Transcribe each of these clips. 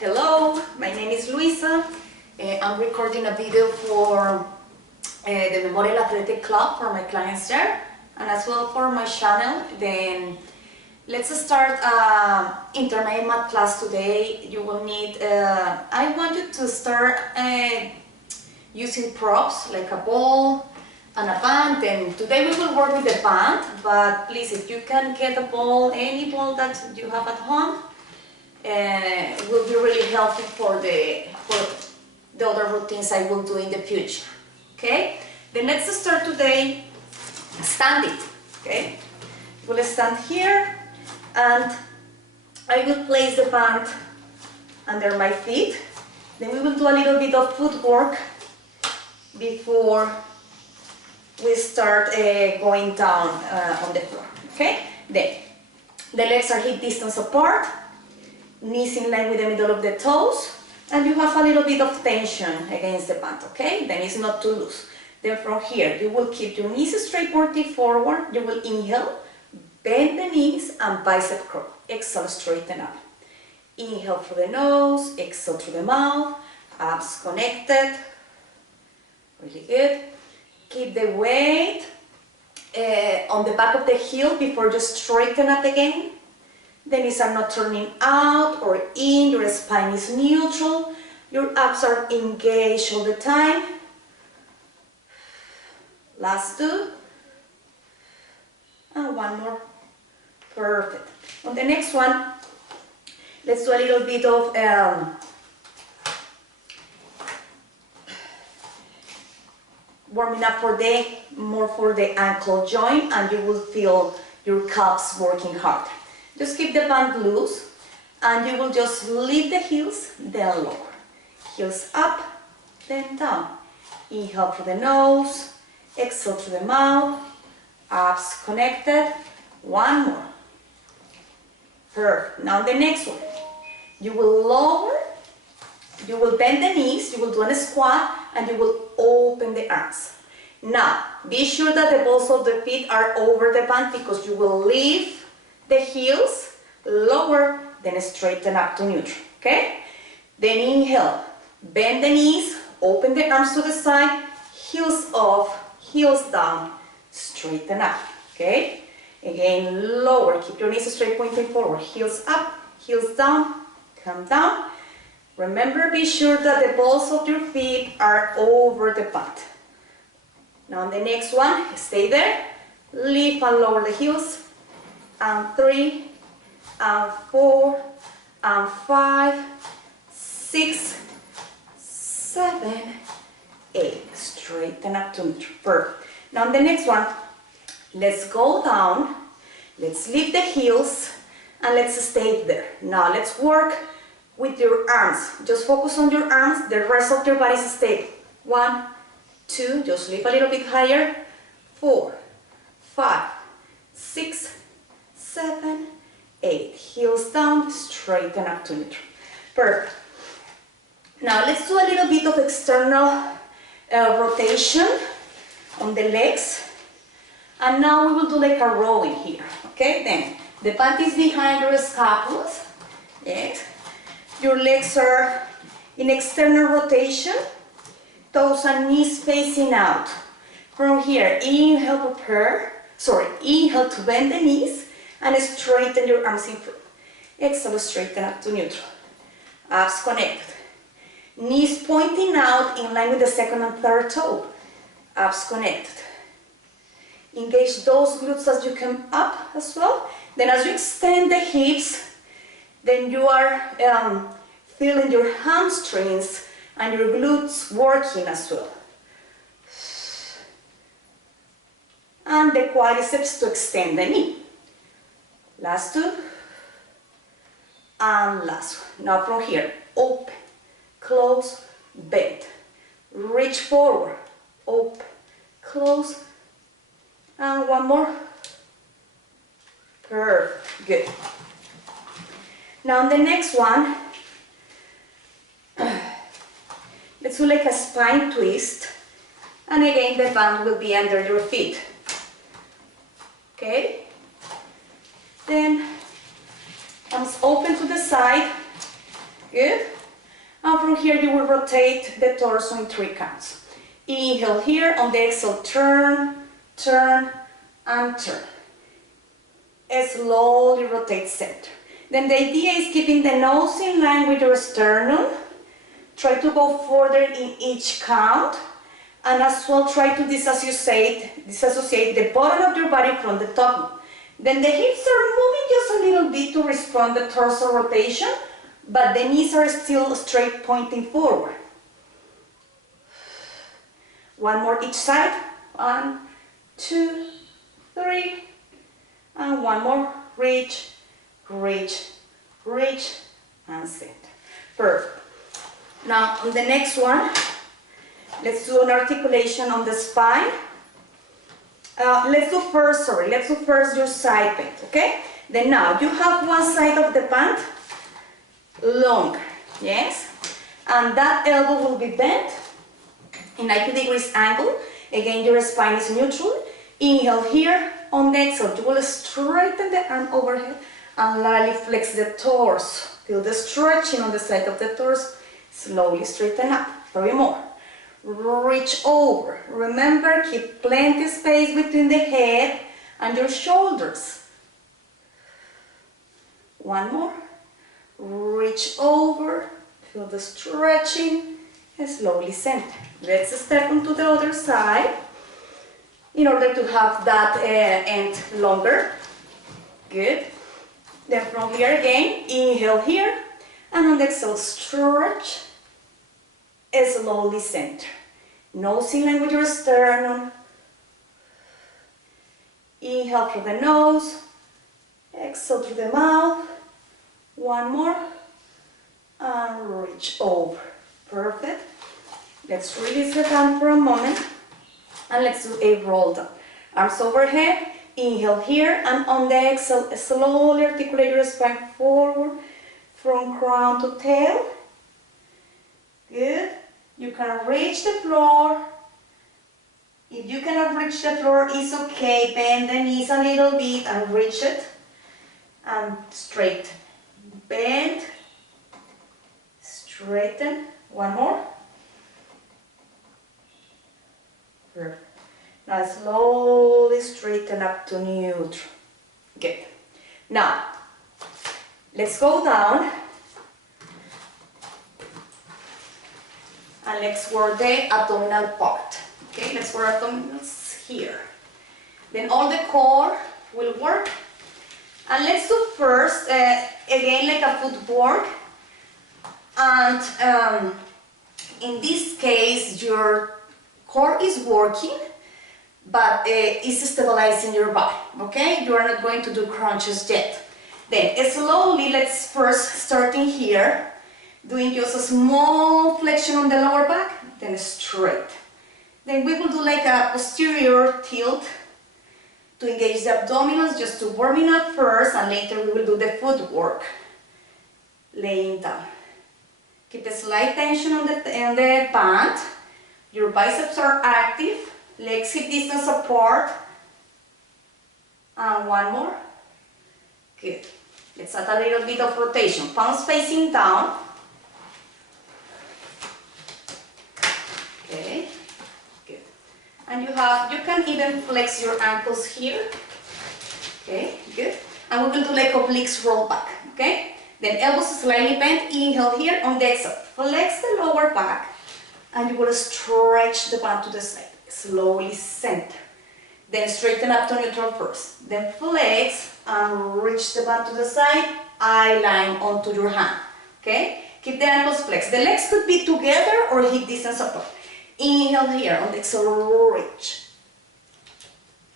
Hello, my name is Luisa. I'm recording a video for the Memorial Athletic Club for my clients there and as well for my channel. Then let's start intermittent mat class today. You will need, I want you to start using props like a ball and a band. And today we will work with the band, but please, if you can get a ball, any ball that you have at home, will be really helpful for the other routines I will do in the future. Okay, then let's start today standing. Okay, we'll stand here and I will place the band under my feet. Then we will do a little bit of footwork before we start going down on the floor. Okay, then the legs are hip distance apart, knees in line with the middle of the toes, and you have a little bit of tension against the band, okay? Then it's not too loose. Then from here, you will keep your knees straight forward. You will inhale, bend the knees, and bicep curl. Exhale, straighten up. Inhale through the nose, exhale through the mouth, abs connected. Really good. Keep the weight on the back of the heel before you straighten up again. The knees are not turning out or in, your spine is neutral, your abs are engaged all the time. Last two. And one more. Perfect. On the next one, let's do a little bit of warming up more for the ankle joint, and you will feel your calves working hard. Just keep the band loose and you will just lift the heels, then lower. Heels up, then down. Inhale through the nose, exhale through the mouth, abs connected. One more. Perfect. Now the next one. You will lower, you will bend the knees, you will do a squat, and you will open the arms. Now, be sure that the balls of the feet are over the band because you will lift the heels, lower, then straighten up to neutral, okay? Then inhale, bend the knees, open the arms to the side, heels off, heels down, straighten up, okay? Again, lower, keep your knees straight pointing forward, heels up, heels down, come down. Remember, be sure that the balls of your feet are over the band. Now on the next one, stay there, lift and lower the heels, and 3, and 4, and 5, 6, 7, 8. Straighten up to neutral. Perfect. Now on the next one, let's go down, let's lift the heels, and let's stay there. Now let's work with your arms. Just focus on your arms, the rest of your body is stable. 1, 2, just lift a little bit higher. 4, 5, 6, 7, 8. Heels down, straighten up to neutral. Perfect. Now let's do a little bit of external rotation on the legs. And now we will do like a rowing here. Okay, then the band is behind your scapulas. Yes. Your legs are in external rotation. Toes and knees facing out. From here, inhale to bend the knees and straighten your arms in front. Exhale, straighten up to neutral. Abs connected. Knees pointing out in line with the second and third toe. Abs connected. Engage those glutes as you come up as well. Then as you extend the hips, then you are feeling your hamstrings and your glutes working as well. And the quadriceps to extend the knee. Last two. And last one. Now from here, open, close, bend. Reach forward, open, close, and one more. Perfect, good. Now the next one, let's do like a spine twist. And again, the band will be under your feet. Okay? Then arms open to the side, Good. And from here you will rotate the torso in 3 counts. Inhale here, on the exhale, turn, turn, and turn. Slowly rotate center. Then the idea is keeping the nose in line with your sternum. Try to go further in each count. And as well try to disassociate the bottom of your body from the top. Then the hips are moving just a little bit to respond to the torso rotation, but the knees are still straight pointing forward. One more each side. 1, 2, 3. And one more. Reach, reach, reach, and center. Perfect. Now on the next one, let's do an articulation on the spine. Let's do first your side bend, okay? Then now you have one side of the pant longer, yes? And that elbow will be bent in 90 degrees angle. Again, your spine is neutral. Inhale here. On the exhale, you will straighten the arm overhead and lightly flex the torso. Feel the stretching on the side of the torso. Slowly straighten up. 3 more. Reach over. Remember, keep plenty space between the head and your shoulders. 1 more. Reach over. Feel the stretching. And slowly center. Let's step onto the other side in order to have that end longer. Good. Then from here again, inhale here. And on the exhale, stretch. Slowly center. Nose in line with your sternum. Inhale through the nose. Exhale through the mouth. 1 more. And reach over. Perfect. Let's release the hand for a moment. And let's do a roll down. Arms overhead. Inhale here. And on the exhale, slowly articulate your spine forward from crown to tail. Good. You can reach the floor. If you cannot reach the floor, it's okay. Bend the knees a little bit and reach it. And straighten. Bend. Straighten. 1 more. Perfect. Now slowly straighten up to neutral. Good. Now, let's go down. And let's work the abdominal part. Okay, let's work abdominals here. Then all the core will work. And let's do first, again, like a footwork. And in this case, your core is working, but it's stabilizing your body. Okay, you are not going to do crunches yet. Then slowly, let's first starting here. Doing just a small flexion on the lower back, then straight. Then we will do like a posterior tilt to engage the abdominals, just to warming up first, and later we will do the footwork. Laying down. Keep a slight tension on the pant. Your biceps are active. Legs hip distance apart. And 1 more. Good. Let's add a little bit of rotation. Palms facing down. Okay, good. And you can even flex your ankles here. Okay, good. And we will do like obliques roll back. Okay. Then elbows slightly bent. Inhale here. On the exhale, flex the lower back, and you will stretch the band to the side. Slowly center. Then straighten up to neutral first. Then flex and reach the band to the side. Eye line onto your hand. Okay. Keep the ankles flexed. The legs could be together or hip distance apart. Inhale here, on the exhale, reach.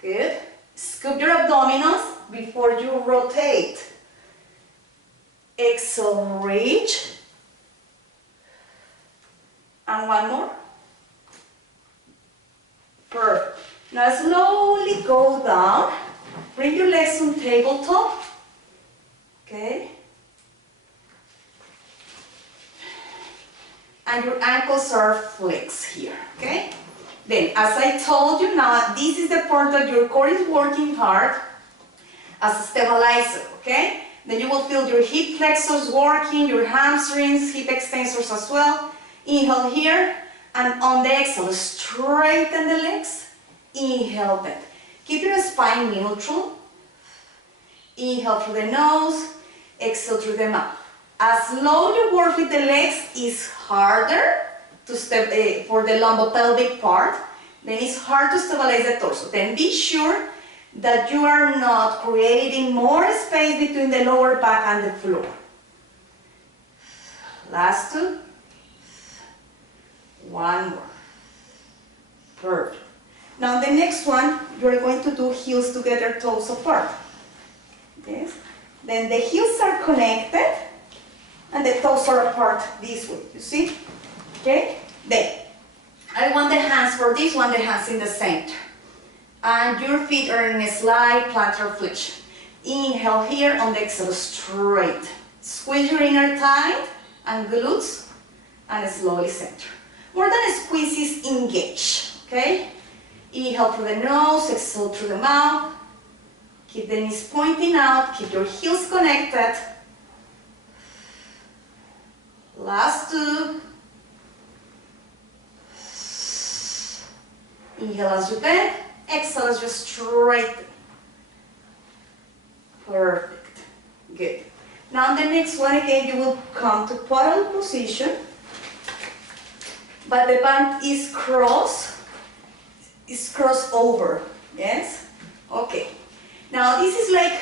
Good. Scoop your abdominals before you rotate. Exhale, reach. And 1 more. Perfect. Now slowly go down. Bring your legs on tabletop. Okay. And your ankles are flexed here, okay? Then, as I told you now, this is the part that your core is working hard as a stabilizer, okay? Then you will feel your hip flexors working, your hamstrings, hip extensors as well. Inhale here, and on the exhale, straighten the legs. Inhale, bend. Keep your spine neutral. Inhale through the nose, exhale through the mouth. As slow you work with the legs is harder to step for the lumbopelvic part, then it's hard to stabilize the torso. Then be sure that you are not creating more space between the lower back and the floor. Last two. One more. Perfect. Now the next one, you're going to do heels together, toes apart. Yes. Then the heels are connected and the toes are apart this way. You see? Okay? Then I want the hands for this one, the hands in the center. And your feet are in a slight plantar flexion. Inhale here, on the exhale, straight. Squeeze your inner thigh and glutes and slowly center. More than a squeeze is engage, okay? Inhale through the nose, exhale through the mouth. Keep the knees pointing out, keep your heels connected. Last two. Inhale as you bend, exhale as you straighten. Perfect. Good. Now the next one again, you will come to puddle position, but the band is crossed over. Yes? Okay. Now this is like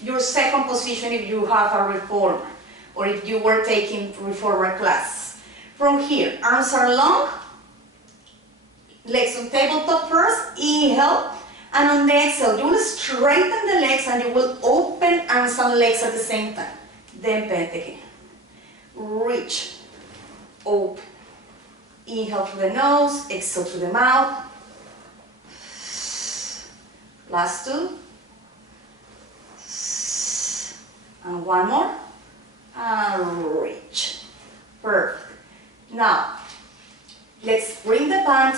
your second position if you have a reformer or if you were taking reformer classes. From here, arms are long, legs on tabletop first, inhale, and on the exhale, you will straighten the legs and you will open arms and legs at the same time. Then bend again. Reach, open. Inhale through the nose, exhale through the mouth. Last two. And one more. And reach. Perfect. Now, let's bring the band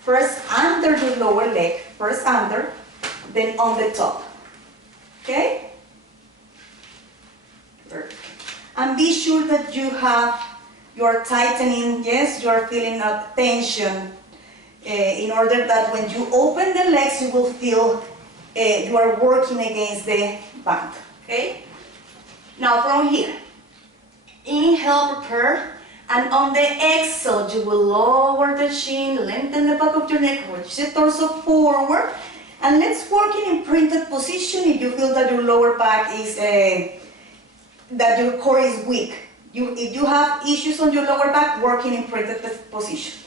first under the lower leg, first under, then on the top. Okay? Perfect. And be sure that you are tightening, yes, you are feeling a tension in order that when you open the legs, you will feel you are working against the band. Okay? Now from here, inhale, prepare. And on the exhale, you will lower the chin, lengthen the back of your neck, reach the torso forward. And let's work in imprinted position if you feel that your lower back is, that your core is weak. If you have issues on your lower back, work in imprinted position.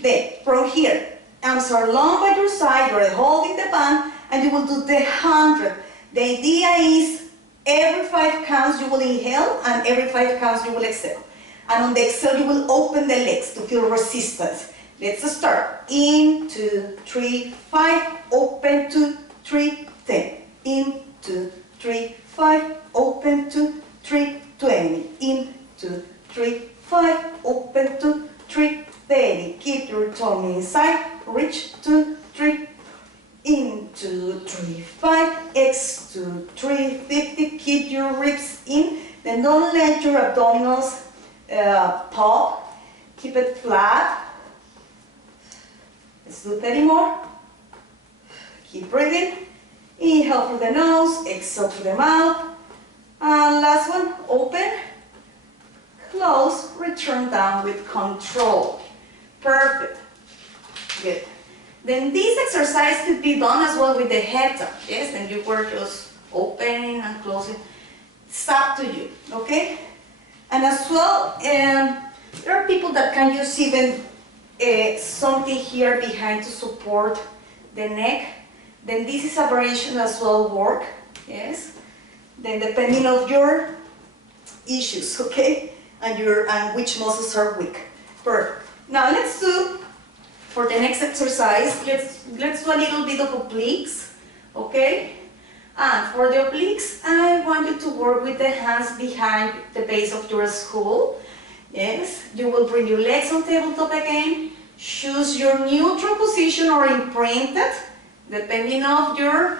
Then, from here, arms are long by your side, you're holding the band, and you will do the 100. The idea is every 5 counts you will inhale, and every 5 counts you will exhale. And on the exhale, you will open the legs to feel resistance. Let's start. In, 2, 3, 5. Open, 2, 3, 10. In, 2, 3, 5. Open, 2, 3, 20. In, 2, 3, 5. Open, 2, 3, 30. Keep your tummy inside. Reach, 2, 3. In, 2, 3, 5. X, 2, 3, 50. Keep your ribs in. Then don't let your abdominals pop, keep it flat. Let's do 30 more. Keep breathing. Inhale through the nose, exhale through the mouth. And last one, open, close, return down with control. Perfect. Good. Then this exercise could be done as well with the head up. Yes, then you were just opening and closing. It's up to you, okay? And as well, there are people that can use even something here behind to support the neck. Then this is a variation as well work, yes. Then depending on your issues, okay, and which muscles are weak. Perfect. Now let's do, for the next exercise, let's do a little bit of obliques, okay. And for the obliques, I want you to work with the hands behind the base of your skull. Yes, you will bring your legs on tabletop again. Choose your neutral position or imprinted. depending on your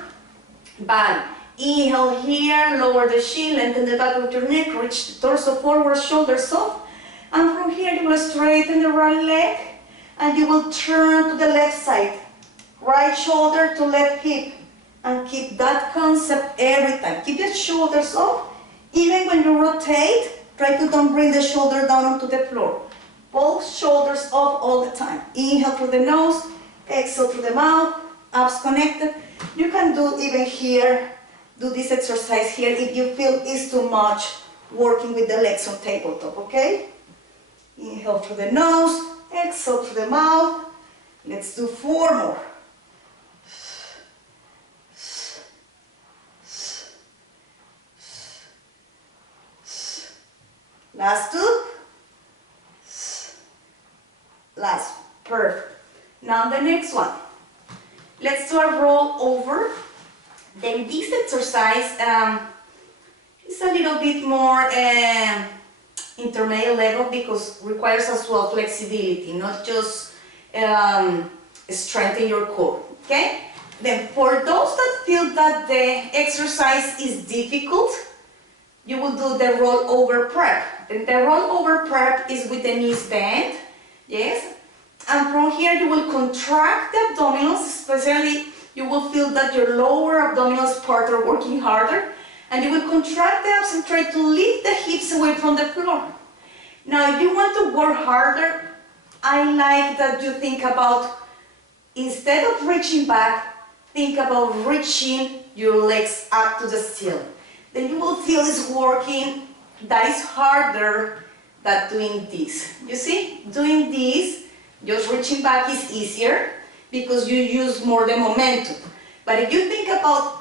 body. Inhale here, lower the chin, lengthen the back of your neck, reach the torso forward, shoulders up. And from here you will straighten the right leg and you will turn to the left side. Right shoulder to left hip. And keep that concept every time. Keep the shoulders up. Even when you rotate, try to don't bring the shoulder down onto the floor. Both shoulders up all the time. Inhale through the nose, exhale through the mouth, abs connected. You can do even here, do this exercise here if you feel it's too much working with the legs on tabletop, okay? Inhale through the nose, exhale through the mouth. Let's do 4 more. Last 2. Last. Perfect. Now the next one. Let's do a roll over. Then this exercise is a little bit more intermediate level because requires as well flexibility, not just strengthen your core. Okay? Then for those that feel that the exercise is difficult, you will do the roll over prep. Then the roll over prep is with the knees bent. Yes? And from here you will contract the abdominals, especially you will feel that your lower abdominals part are working harder. And you will contract the abs and try to lift the hips away from the floor. Now if you want to work harder, I like that you think about, instead of reaching back, think about reaching your legs up to the ceiling. Then you will feel it's working. That is harder than doing this. You see, doing this, just reaching back is easier because you use more the momentum. But if you think about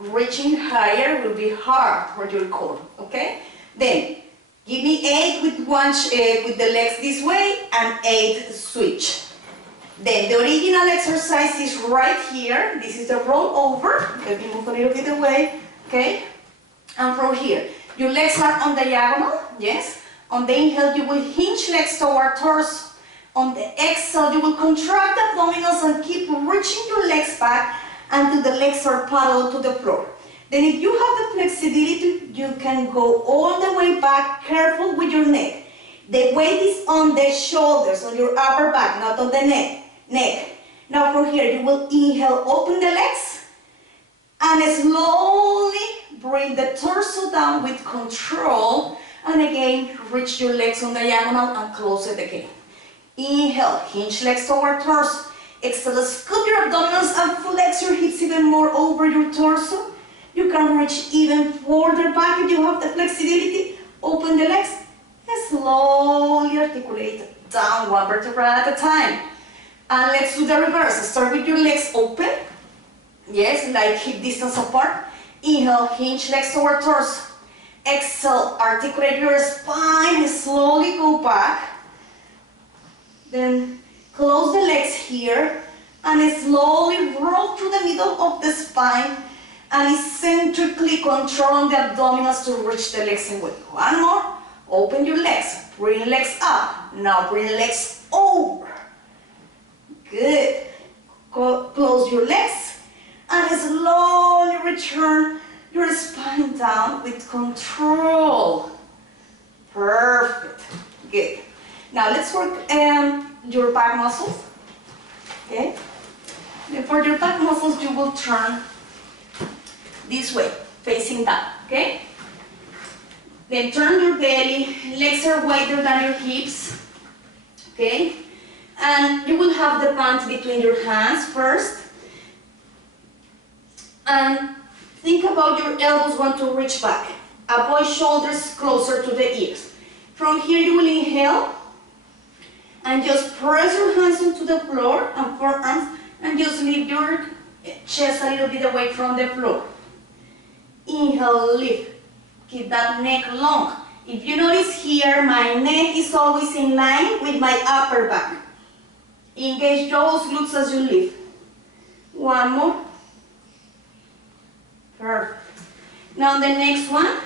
reaching higher, will be hard for your core, okay? Then, give me 8 with with the legs this way and 8 switch. Then the original exercise is right here. This is the roll over. Let me move a little bit away, okay? And from here, your legs are on diagonal, yes? On the inhale, you will hinge legs toward torso. On the exhale, you will contract the abdominals and keep reaching your legs back until the legs are parallel to the floor. Then if you have the flexibility, you can go all the way back, careful with your neck. The weight is on the shoulders, on your upper back, not on the neck. Now from here, you will inhale, open the legs, and slowly bring the torso down with control, and again, reach your legs on diagonal and close it again. Inhale, hinge legs toward torso. Exhale, scoop your abdominals and flex your hips even more over your torso. You can reach even further back if you have the flexibility. Open the legs and slowly articulate down 1 vertebra at a time. And let's do the reverse. Start with your legs open. Yes, like hip distance apart. Inhale, hinge legs toward torso. Exhale, articulate your spine, slowly go back. Then close the legs here and slowly roll through the middle of the spine and eccentrically control the abdominals to reach the legs away. 1 more. Open your legs. Bring legs up. Now bring legs over. Good. Close your legs and slowly return your spine down with control. Perfect. Good. Now let's work your back muscles. Okay? And for your back muscles, you will turn this way, facing down. Okay? Then turn your belly. Legs are wider than your hips. Okay? And you will have the pants between your hands first. And think about your elbows want to reach back. Avoid shoulders closer to the ears. From here you will inhale and just press your hands onto the floor and forearms and just lift your chest a little bit away from the floor. Inhale, lift. Keep that neck long. If you notice here, my neck is always in line with my upper back. Engage those glutes as you lift. 1 more. Perfect. Now the next one,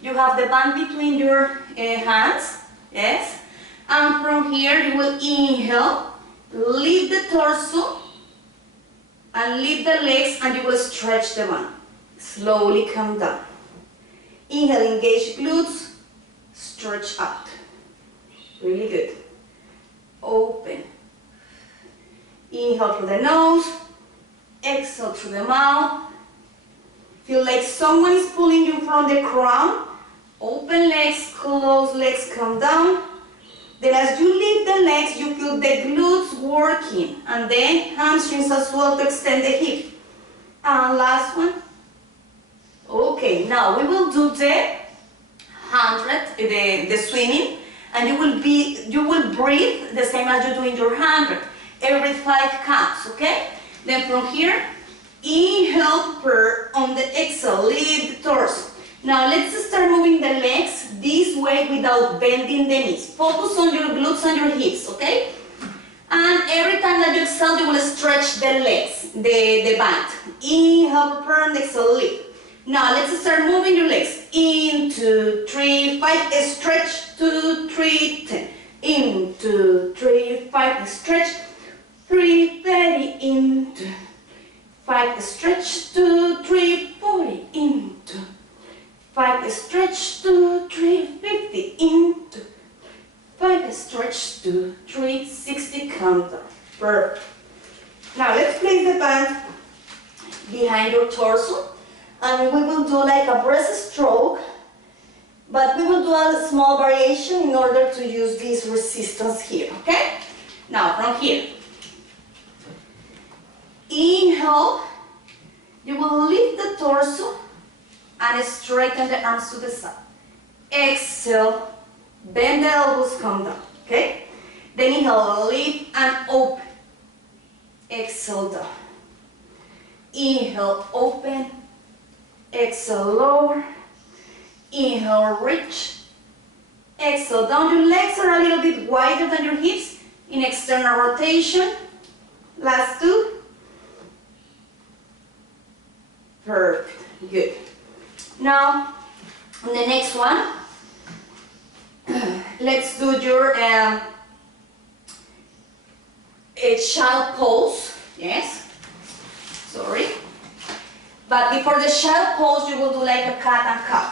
you have the band between your hands, yes? And from here you will inhale, lift the torso, and lift the legs and you will stretch the band. Slowly come down. Inhale, engage glutes, stretch out. Really good. Open. Inhale through the nose, exhale through the mouth. Feel like someone is pulling you from the crown. Open legs, close legs, come down. Then as you lift the legs, you feel the glutes working. And then hamstrings as well to extend the hip. And last one. Okay, now we will do the 100, the swimming. And you will breathe the same as you do in your 100. Every 5 counts, okay? Then from here, inhale per on the exhale, lift the torso. Now let's start moving the legs this way without bending the knees. Focus on your glutes and your hips, okay? And every time that you exhale, you will stretch the legs, the band. Inhale, per, exhale, lift. Now let's start moving your legs. In, 2, 3, 5, stretch, 2, 3, 10. In, 2, 3, 5, stretch, 3, 30, in, 2, 5, stretch, 2, 3, 40, in, 2, 5, stretch, 2, 3, 50, in, 2, 5, stretch, 2, 3, 60, count down. Perfect. Now let's place the band behind your torso. And we will do like a breaststroke, but we will do a small variation in order to use this resistance here, okay? Now from here, inhale, you will lift the torso and straighten the arms to the side. Exhale, bend the elbows, come down, okay? Then inhale, lift and open. Exhale, down. Inhale, open. Exhale, lower. Inhale, reach. Exhale, down. Your legs are a little bit wider than your hips in external rotation. Last 2. Perfect. Good. Now, on the next one, let's do your child pose. Yes. Sorry. But before the child pose, you will do like a cat and cow.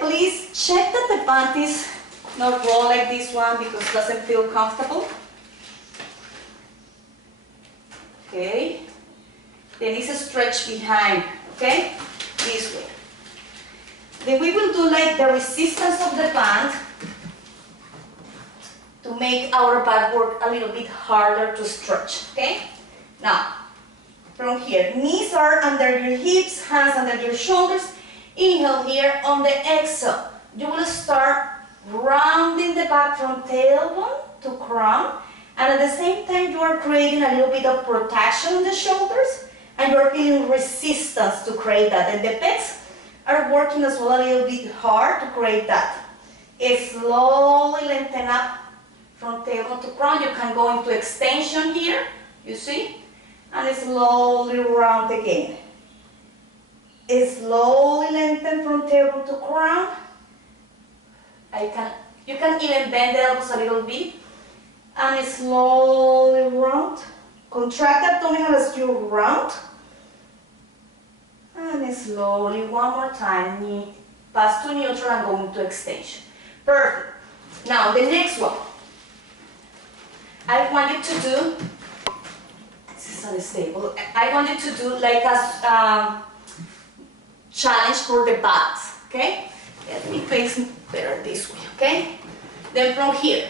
Please check that the band is not roll like this one because it doesn't feel comfortable. Okay. Then it's a stretch behind, okay? This way. Then we will do like the resistance of the band to make our back work a little bit harder to stretch, okay? Now, from here, knees are under your hips, hands under your shoulders. Inhale here. On the exhale, you will start rounding the back from tailbone to crown. And at the same time, you are creating a little bit of protection in the shoulders. And you are feeling resistance to create that. And the pecs are working as well a little bit hard to create that. Slowly lengthen up from tailbone to crown. You can go into extension here, you see? And slowly round again. Slowly lengthen from tailbone to crown. You can even bend the elbows a little bit. And slowly round. Contract abdominal as you round. And slowly, one more time, knee, pass to neutral and go into extension. Perfect. Now the next one. I want you to do, this is unstable, I want you to do like a challenge for the backs, okay? Let me face better this way, okay? Then from here,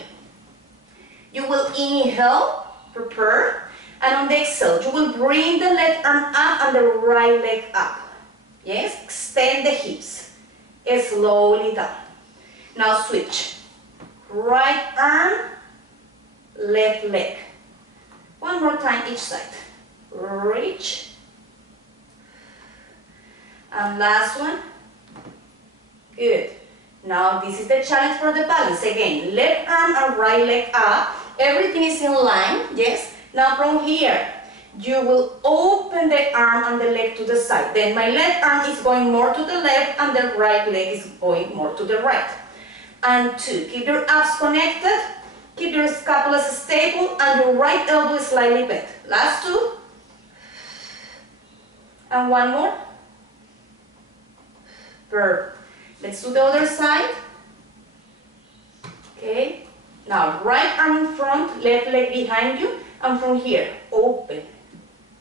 you will inhale, prepare, and on the exhale, you will bring the left arm up and the right leg up. Yes, extend the hips, slowly down. Now switch, right arm, left leg. One more time each side. Reach. And last one. Good. Now this is the challenge for the balance. Again, left arm and right leg up. Everything is in line. Yes. Now from here, you will open the arm and the leg to the side. Then my left arm is going more to the left and the right leg is going more to the right. And 2. Keep your abs connected. Keep your scapulas stable and your right elbow is slightly bent. Last 2. And one more. Perfect. Let's do the other side. Okay. Now, right arm in front, left leg behind you, and from here, open,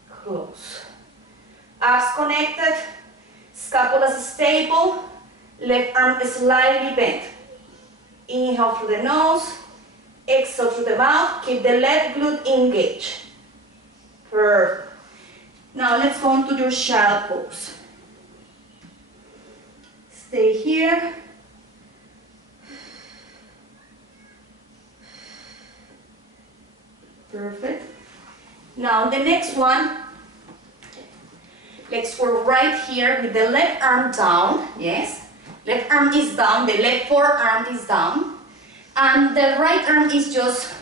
close. Abs connected, scapula stable, left arm slightly bent. Inhale through the nose, exhale through the mouth, keep the left glute engaged. Perfect. Now let's go into your child pose. Stay here. Perfect. Now the next one, let's go right here with the left arm down. Yes, left arm is down, the left forearm is down, and the right arm is just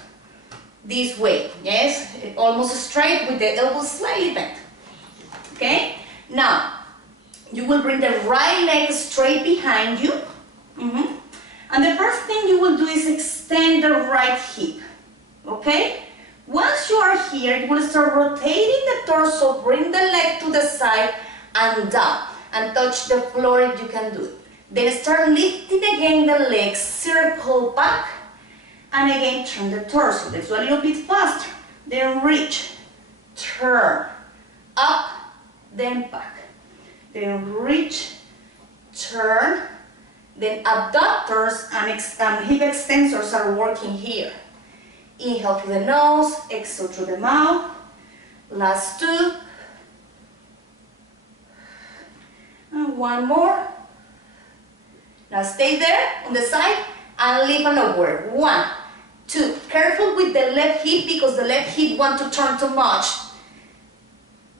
this way. Yes, almost straight with the elbows slightly bent. Okay, now you will bring the right leg straight behind you. And the first thing you will do is extend the right hip. Okay, once you are here, you will start rotating the torso, bring the leg to the side and down, and touch the floor if you can do it. Then start lifting again the legs, circle back, and again turn the torso. Let's do a little bit faster. Then reach, turn, up, then back. Then reach, turn, then abductors and hip extensors are working here. Inhale through the nose, exhale through the mouth. Last two. And one more. Now stay there on the side and lift and lower. 1, 2. Careful with the left hip because the left hip wants to turn too much.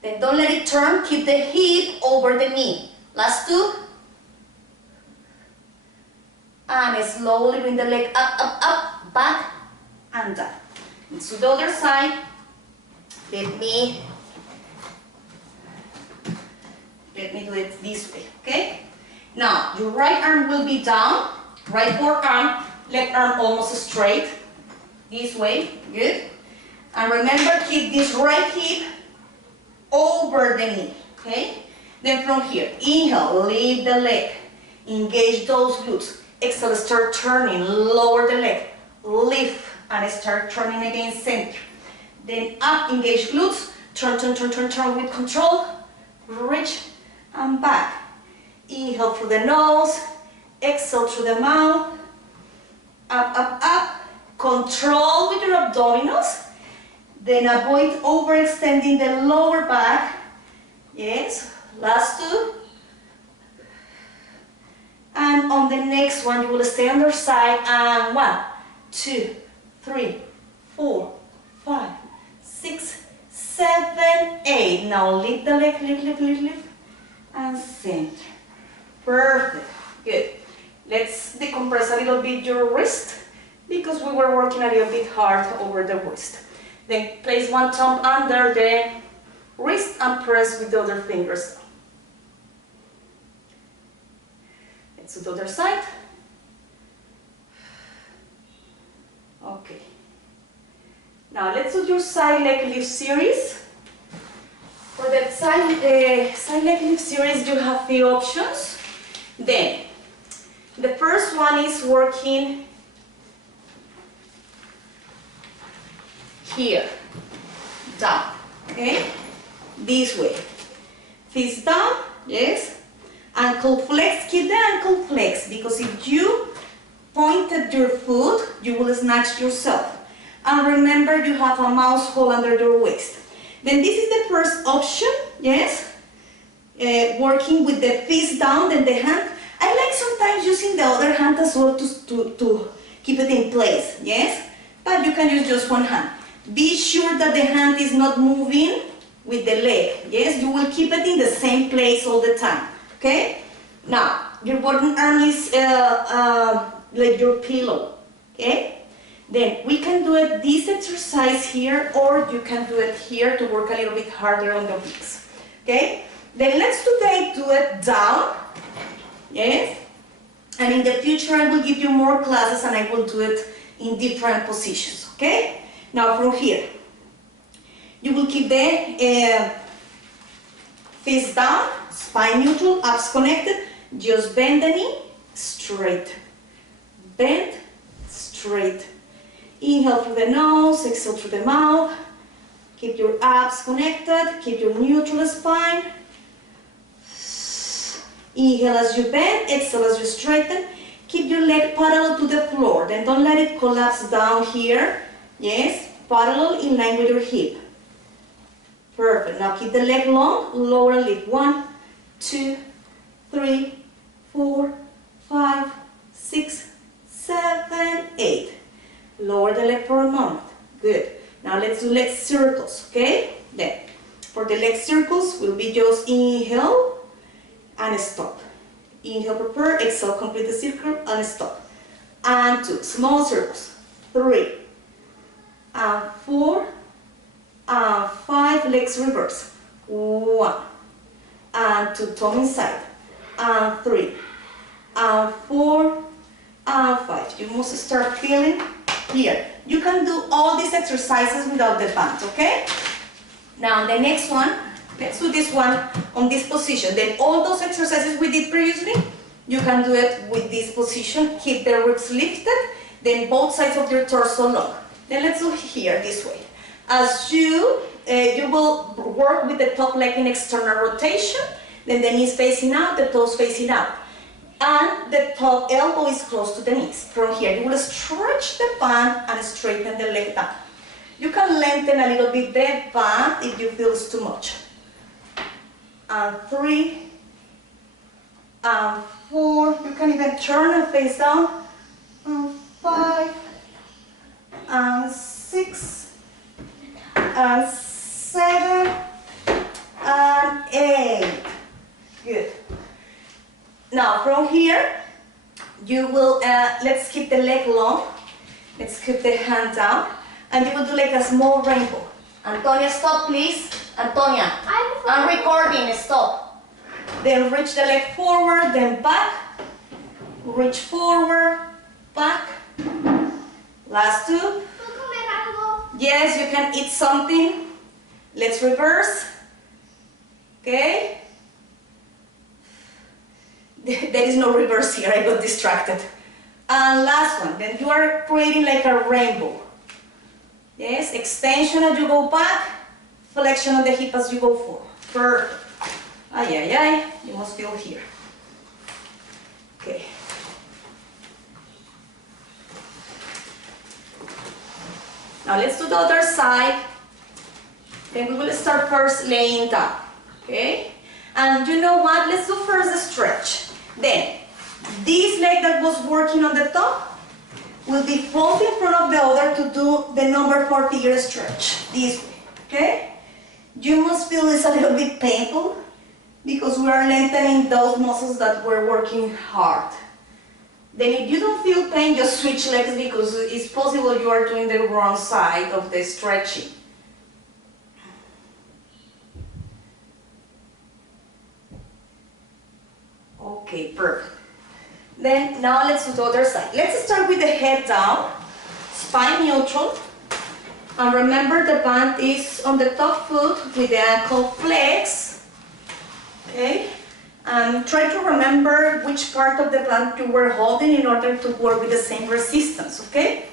Then don't let it turn. Keep the hip over the knee. Last two. And slowly bring the leg up, up, up, back, and down. Let's do the other side. Let me do it this way, okay? Now, your right arm will be down, right forearm, left arm almost straight, this way, good. And remember, keep this right hip over the knee, okay? Then from here, inhale, lift the leg, engage those glutes. Exhale, start turning, lower the leg, lift, and start turning again center. Then up, engage glutes, turn, turn, turn, turn, turn with control, reach, and back. Inhale through the nose, exhale through the mouth, up, up, up. Control with your abdominals. Then avoid overextending the lower back. Yes, last two. And on the next one, you will stay on your side. And 1, 2, 3, 4, 5, 6, 7, 8. Now lift the leg, lift, lift, lift, lift. And center. Perfect. Good. Let's decompress a little bit your wrist because we were working a little bit hard over the wrist. Then place one thumb under the wrist and press with the other fingers. Let's do the other side. Okay. Now let's do your side leg lift series. For that side leg lift series, you have few options. Then, the first one is working here, down, okay? This way. Fist down, yes? Ankle flex, keep the ankle flex, because if you pointed your foot, you will snatch yourself. And remember, you have a mouse hole under your waist. Then this is the first option, yes? Working with the fist down, then the hand. I like sometimes using the other hand as well to keep it in place, yes? But you can use just one hand. Be sure that the hand is not moving with the leg, yes? You will keep it in the same place all the time, okay? Now, your bottom arm is like your pillow, okay? Then we can do it this exercise here, or you can do it here to work a little bit harder on the obliques, okay? Then let's today do it down, yes? And in the future I will give you more classes and I will do it in different positions, okay? Now from here, you will keep the Fist down, spine neutral, abs connected. Just bend the knee, straight. Bend, straight. Inhale through the nose, exhale through the mouth. Keep your abs connected, keep your neutral spine. Inhale as you bend, exhale as you straighten. Keep your leg parallel to the floor, then don't let it collapse down here. Yes, parallel in line with your hip. Perfect. Now keep the leg long, lower and lift. 1, 2, 3, 4, 5, 6, 7, 8. Lower the leg for a moment. Good. Now let's do leg circles, okay? Then, for the leg circles, will be just inhale and stop. Inhale, prepare, exhale, complete the circle and stop. And 2, small circles. 3, and 4, and 5, legs reverse. 1, and 2, toe inside. And 3, and 4, and 5. You must start feeling here. You can do all these exercises without the band, okay? Now the next one, let's do this one on this position. Then all those exercises we did previously, you can do it with this position. Keep the ribs lifted, then both sides of your torso long. Then let's do here this way. As you will work with the top leg in external rotation, then the knees facing out, the toes facing out. And the top elbow is close to the knees. From here, you will stretch the band and straighten the leg down. You can lengthen a little bit the band if you feel it's too much. And 3, and 4, you can even turn and face down. And 5, and 6, and 7, and 8. Good. Now from here, you will, let's keep the leg long. Let's keep the hand down. And you will do like a small rainbow. Antonia, stop please. Antonia, I'm recording, stop. Then reach the leg forward, then back. Reach forward, back. Last 2. Yes, you can eat something. Let's reverse. Okay. There is no reverse here, I got distracted. And last one, then you are creating like a rainbow. Yes, extension as you go back, flexion of the hip as you go forward. Perfect. Ay, ay, ay, you must feel here. Okay. Now let's do the other side. Then we will start first laying down. Okay? And you know what? Let's do first the stretch. Then, this leg that was working on the top will be folded in front of the other to do the number 4 figure stretch. This way, okay? You must feel it's a little bit painful because we are lengthening those muscles that were working hard. Then if you don't feel pain, just switch legs because it's possible you are doing the wrong side of the stretching. Okay, perfect. Then now let's do the other side. Let's start with the head down, spine neutral. And remember the band is on the top foot with the ankle flex. Okay? And try to remember which part of the band you were holding in order to work with the same resistance, okay?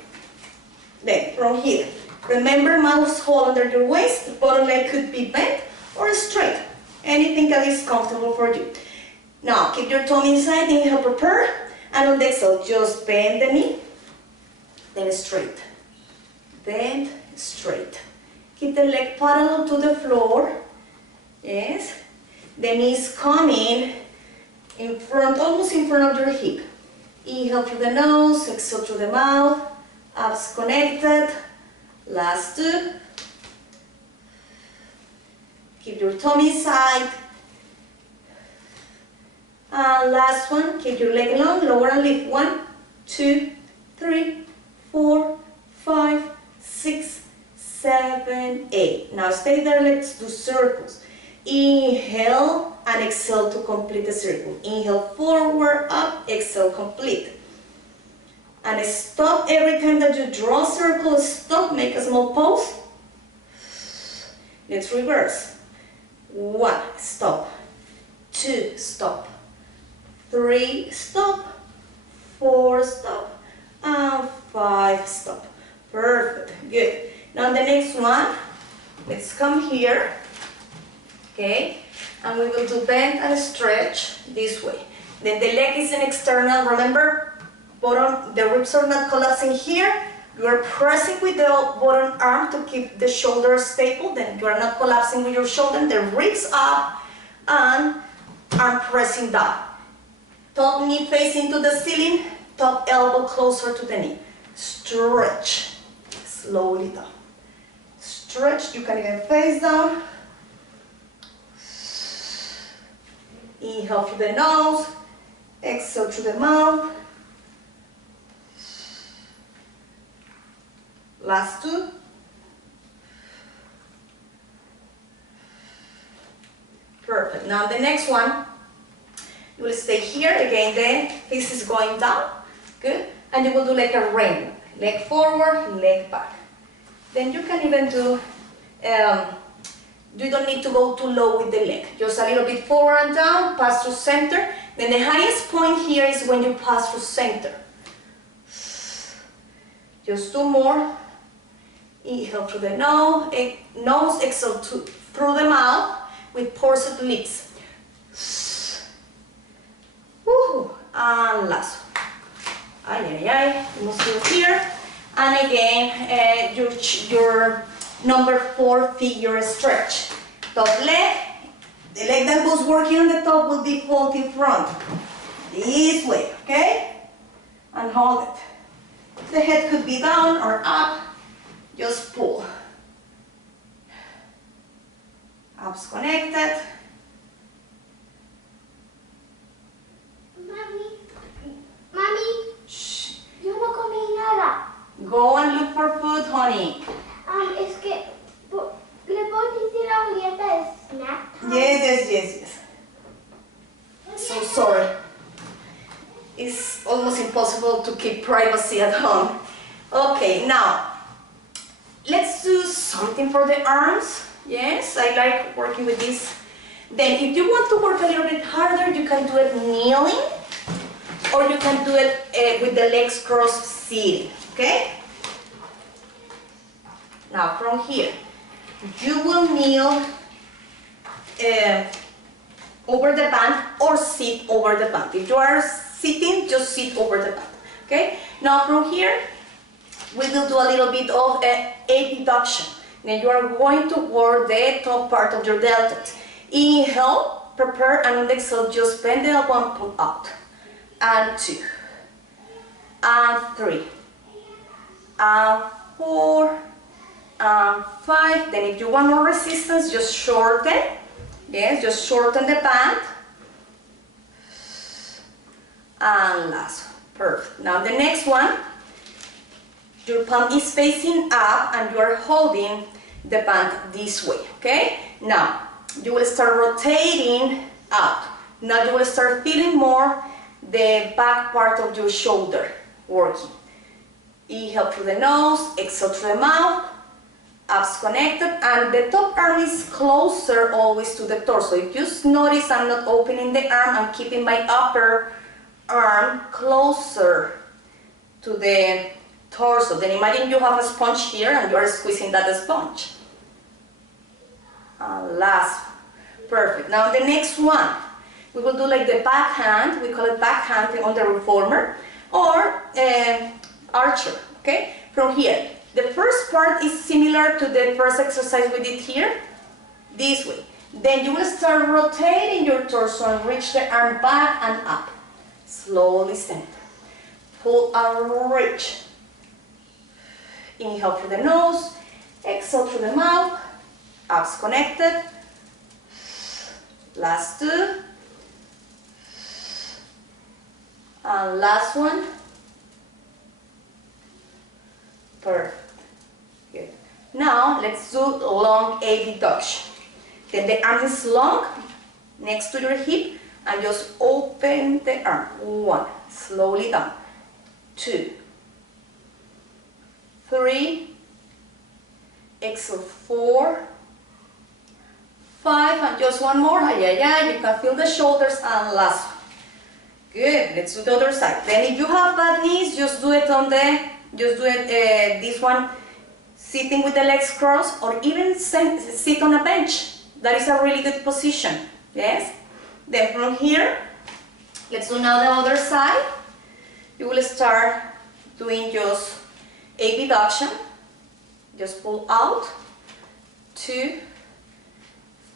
Then from here, remember mouse hold under your waist, the bottom leg could be bent or straight. Anything that is comfortable for you. Now, keep your tummy inside, inhale, prepare, and on the exhale, just bend the knee, then straight, bend, straight. Keep the leg parallel to the floor, yes. The knees coming in front, almost in front of your hip. Inhale through the nose, exhale through the mouth, abs connected, last 2. Keep your tummy inside. And last one, keep your leg long, lower and lift. 1, 2, 3, 4, 5, 6, 7, 8. Now stay there, let's do circles. Inhale and exhale to complete the circle. Inhale forward, up, exhale, complete. And stop every time that you draw a circle, stop, make a small pause. Let's reverse. 1, stop. 2, stop. 3, stop. 4, stop. And 5, stop. Perfect, good. Now the next one, let's come here, okay? And we will do bend and stretch this way. Then the leg is an external, remember, bottom, the ribs are not collapsing here. You are pressing with the bottom arm to keep the shoulder stable, then you are not collapsing with your shoulder, the ribs up, and arm pressing down. Top knee facing to the ceiling, top elbow closer to the knee. Stretch, slowly down. Stretch, you can even face down. Inhale through the nose, exhale through the mouth. Last 2. Perfect. Now the next one, you will stay here again, then face is going down. Good. And you will do like a rainbow. Leg forward, leg back. Then you can even do, you don't need to go too low with the leg. Just a little bit forward and down, pass through center. Then the highest point here is when you pass through center. Just 2 more. Inhale through the nose, exhale through the mouth with pursed lips. Woo. And last one. Ay, ay, ay. Almost here. And again, your number 4 figure stretch. Top leg, the leg that was working on the top will be pulled in front. This way, okay? And hold it. The head could be down or up. Just pull. Abs connected. Mami, Shh. yo no comí nada. Go and look for food, honey. Es que, ¿le puedo decir a Julieta de snack time? Yes. So sorry. It's almost impossible to keep privacy at home. Okay, now, let's do something for the arms. Yes, I like working with this. Then if you want to work a little bit harder, you can do it kneeling, or you can do it with the legs crossed sitting, okay? Now from here, you will kneel over the band or sit over the band. If you are sitting, just sit over the band, okay? Now from here, we will do a little bit of abduction. Then you are going to work the top part of your deltoids. Inhale, prepare, and on the exhale, just bend the elbow and pull out. And 2, and 3, and 4, and 5. Then if you want more resistance, just shorten. Yes, just shorten the band. And last one. Perfect. Now the next one, your palm is facing up and you are holding the band this way, okay? Now, you will start rotating out. Now you will start feeling more the back part of your shoulder working. Inhale through the nose, exhale through the mouth, abs connected, and the top arm is closer always to the torso. If you notice I'm not opening the arm, I'm keeping my upper arm closer to the torso. Then imagine you have a sponge here and you are squeezing that sponge. Last, perfect. Now the next one, we will do like the backhand, we call it backhand on the reformer, or archer, okay? From here, the first part is similar to the first exercise we did here, this way. Then you will start rotating your torso and reach the arm back and up. Slowly stand. Pull and reach. Inhale through the nose, exhale through the mouth, abs connected. Last 2. And last one. Perfect. Good. Now let's do long abduction. Then the arm is long next to your hip and just open the arm. 1. Slowly down. 2. 3. Exhale. 4. 5, and just one more. Ay, ay, ay. You can feel the shoulders, and last one. Good. Let's do the other side. Then if you have bad knees, just do it this one, sitting with the legs crossed, or even sit on a bench. That is a really good position. Yes? Then from here, let's do now the other side. You will start doing just abduction. Just pull out. 2,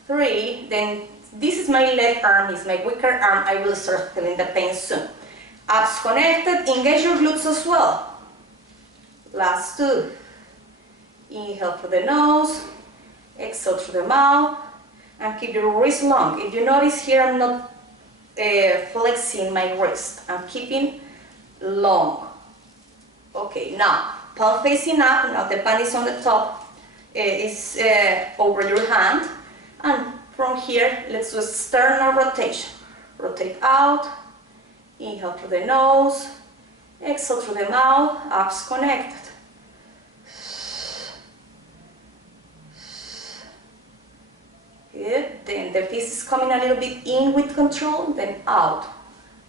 3. Then this is my left arm, is my weaker arm. I will start feeling the pain soon. Abs connected. Engage your glutes as well. Last 2. Inhale through the nose. Exhale through the mouth. And keep your wrist long. If you notice here, I'm not flexing my wrist. I'm keeping long. Okay, now palm facing up. Now the palm is on the top. Is over your hand. And from here, let's do a sternal rotation. Rotate out. Inhale through the nose. Exhale through the mouth. Abs connected. Good. Then the fist is coming a little bit in with control, then out.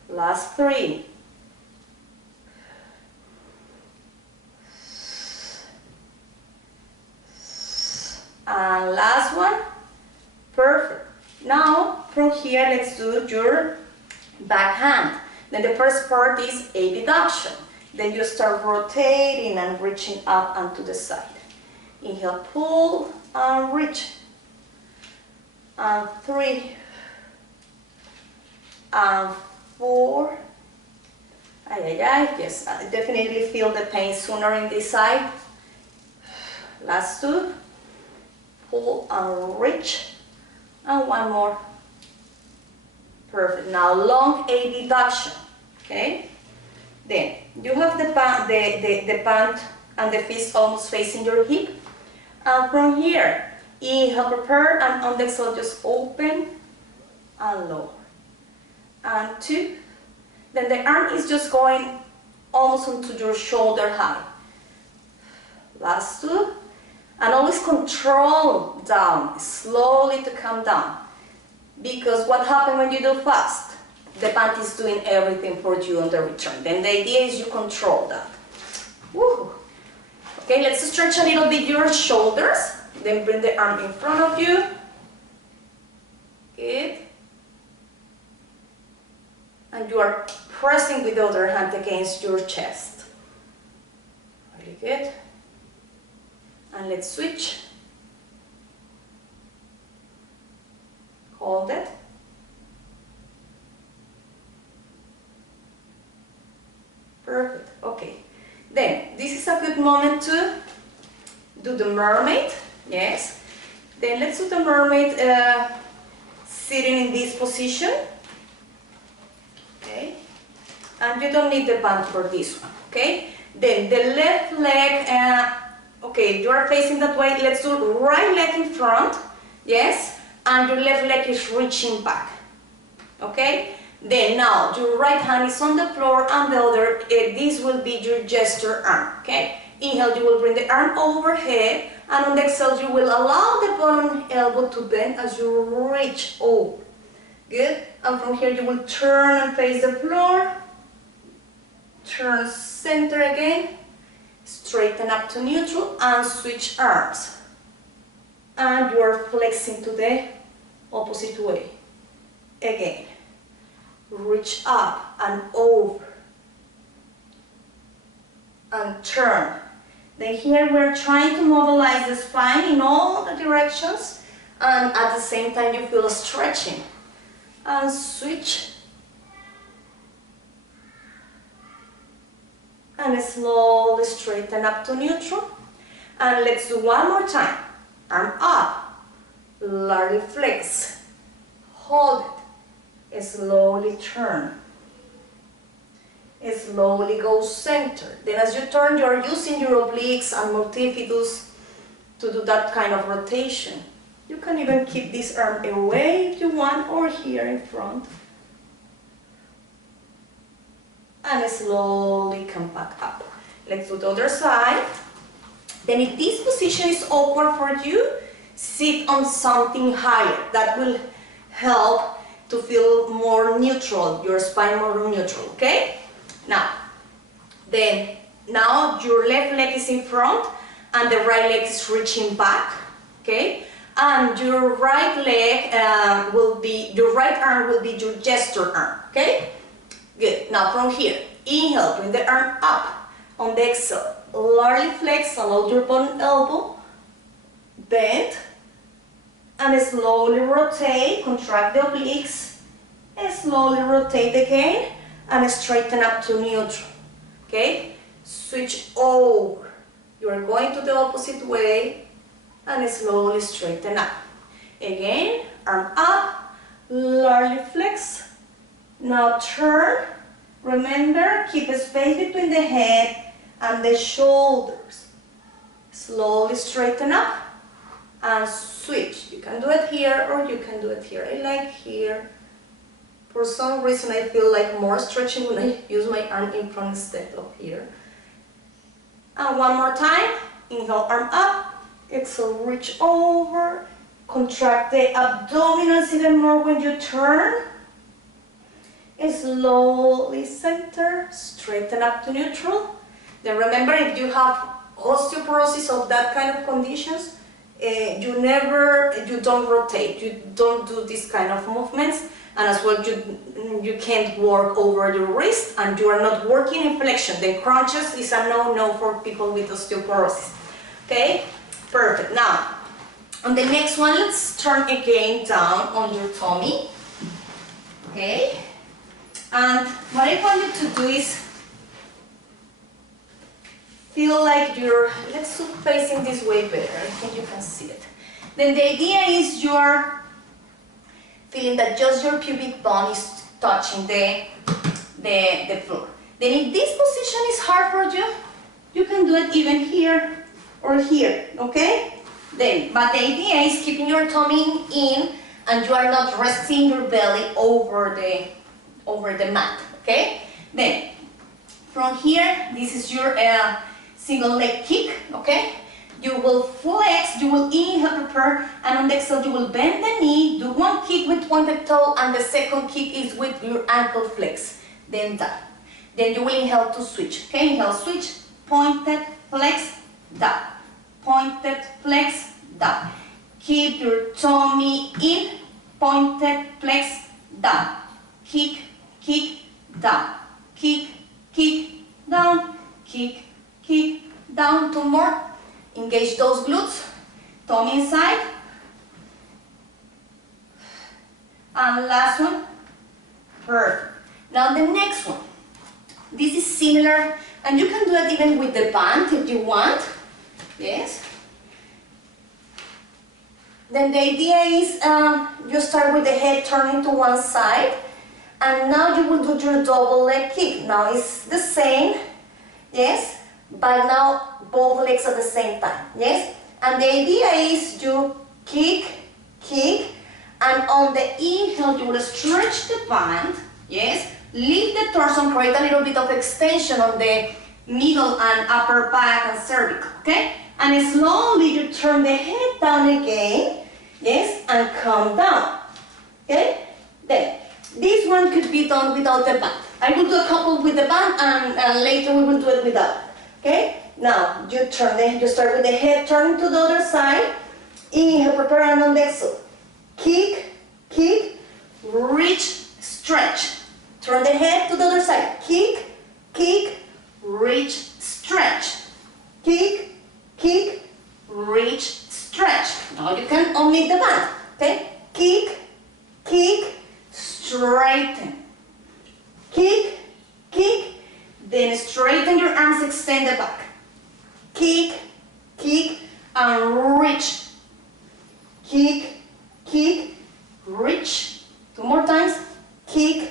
Last 3. And last one. Perfect. Now, from here, let's do your back hand. Then the first part is abduction. Then you start rotating and reaching up and to the side. Inhale, pull and reach. And 3. And 4. Ay, ay, ay. Yes, I definitely feel the pain sooner in this side. Last 2. Pull and reach. And one more. Perfect. Now long abduction. Okay. Then you have the pant and the fist almost facing your hip. And from here, inhale, prepare, and on the exhale, just open and lower. And 2. Then the arm is just going almost onto your shoulder high. Last 2. And always control down, slowly to come down. Because what happens when you do fast? The pant is doing everything for you on the return. Then the idea is you control that. Woo. Okay, let's stretch a little bit your shoulders. Then bring the arm in front of you. Good. And you are pressing with the other hand against your chest. Really good. And let's switch. Hold it. Perfect. Okay. Then this is a good moment to do the mermaid. Yes. Then let's do the mermaid sitting in this position. Okay. And you don't need the band for this one. Okay. Then the left leg. Okay, you are facing that way. Let's do right leg in front. Yes. And your left leg is reaching back. Okay. Then now your right hand is on the floor and the other, this will be your gesture arm. Okay. Inhale, you will bring the arm overhead, and on the exhale you will allow the bottom elbow to bend as you reach over. Good. And from here you will turn and face the floor. Turn center again. Straighten up to neutral and switch arms. And you are flexing to the opposite way. Again. Reach up and over. And turn. Then here we're trying to mobilize the spine in all the directions. And at the same time you feel a stretching. And switch. And slowly straighten up to neutral. And let's do one more time. Arm up. Lightly flex. Hold it. Slowly turn. Slowly go center. Then as you turn, you are using your obliques and multifidus to do that kind of rotation. You can even keep this arm away if you want, or here in front. And slowly come back up. Let's do the other side. Then if this position is awkward for you, sit on something higher. That will help to feel more neutral, your spine more neutral, okay? Now your left leg is in front and the right leg is reaching back, okay? And your right leg your right arm will be your gesture arm, okay? Good. Now from here, inhale, bring the arm up. On the exhale, largely flex along your bottom elbow, bend, and slowly rotate, contract the obliques, and slowly rotate again, and straighten up to neutral, okay? Switch over. You are going to the opposite way, and slowly straighten up. Again, arm up, largely flex. Now turn. Remember, keep a space between the head and the shoulders. Slowly straighten up and switch. You can do it here or you can do it here. I like here. For some reason I feel like more stretching when I use my arm in front instead of here. And one more time. Inhale, arm up. Exhale, reach over. Contract the abdominals even more when you turn. Slowly center, straighten up to neutral. Then remember, if you have osteoporosis of that kind of conditions, you don't rotate, you don't do this kind of movements, and as well you can't work over your wrist, and you are not working in flexion. The crunches is a no-no for people with osteoporosis. Okay, perfect. Now, on the next one, let's turn again down on your tummy. Okay. And what I want you to do is feel like let's do facing this way better. I think you can see it. Then the idea is you're feeling that just your pubic bone is touching the floor. Then if this position is hard for you, you can do it even here or here, okay? But the idea is keeping your tummy in and you are not resting your belly over the mat, okay? Then, from here, this is your single leg kick, okay? You will flex, you will inhale, prepare, and on the exhale, you will bend the knee, do one kick with pointed toe, and the second kick is with your ankle flex. Then that. Then you will inhale to switch, okay? Inhale, switch, pointed, flex, down. Pointed, flex, down. Keep your tummy in, pointed, flex, down. Kick, kick, down, kick, down, kick, down. Two more. Engage those glutes. Tummy inside. And last one. Perfect. Now the next one. This is similar, and you can do it even with the band if you want. Yes. Then the idea is you start with the head turning to one side. And now you will do your double leg kick. Now it's the same, yes, but now both legs at the same time, yes? And the idea is you kick, and on the inhale you will stretch the band, yes? Lift the torso, create a little bit of extension on the middle and upper back and cervical, okay? And slowly you turn the head down again, yes, and come down, okay? Then, this one could be done without the band. I will do a couple with the band and later we will do it without. Okay? Now, you start with the head turning to the other side. Inhale, prepare, and on the exhale. Kick, reach, stretch. Turn the head to the other side. Kick, reach, stretch. Kick, reach, stretch. Now you can omit the band. Okay? Kick, straighten. Kick, then straighten your arms, extend the back. Kick, and reach. Kick, reach. Two more times. Kick,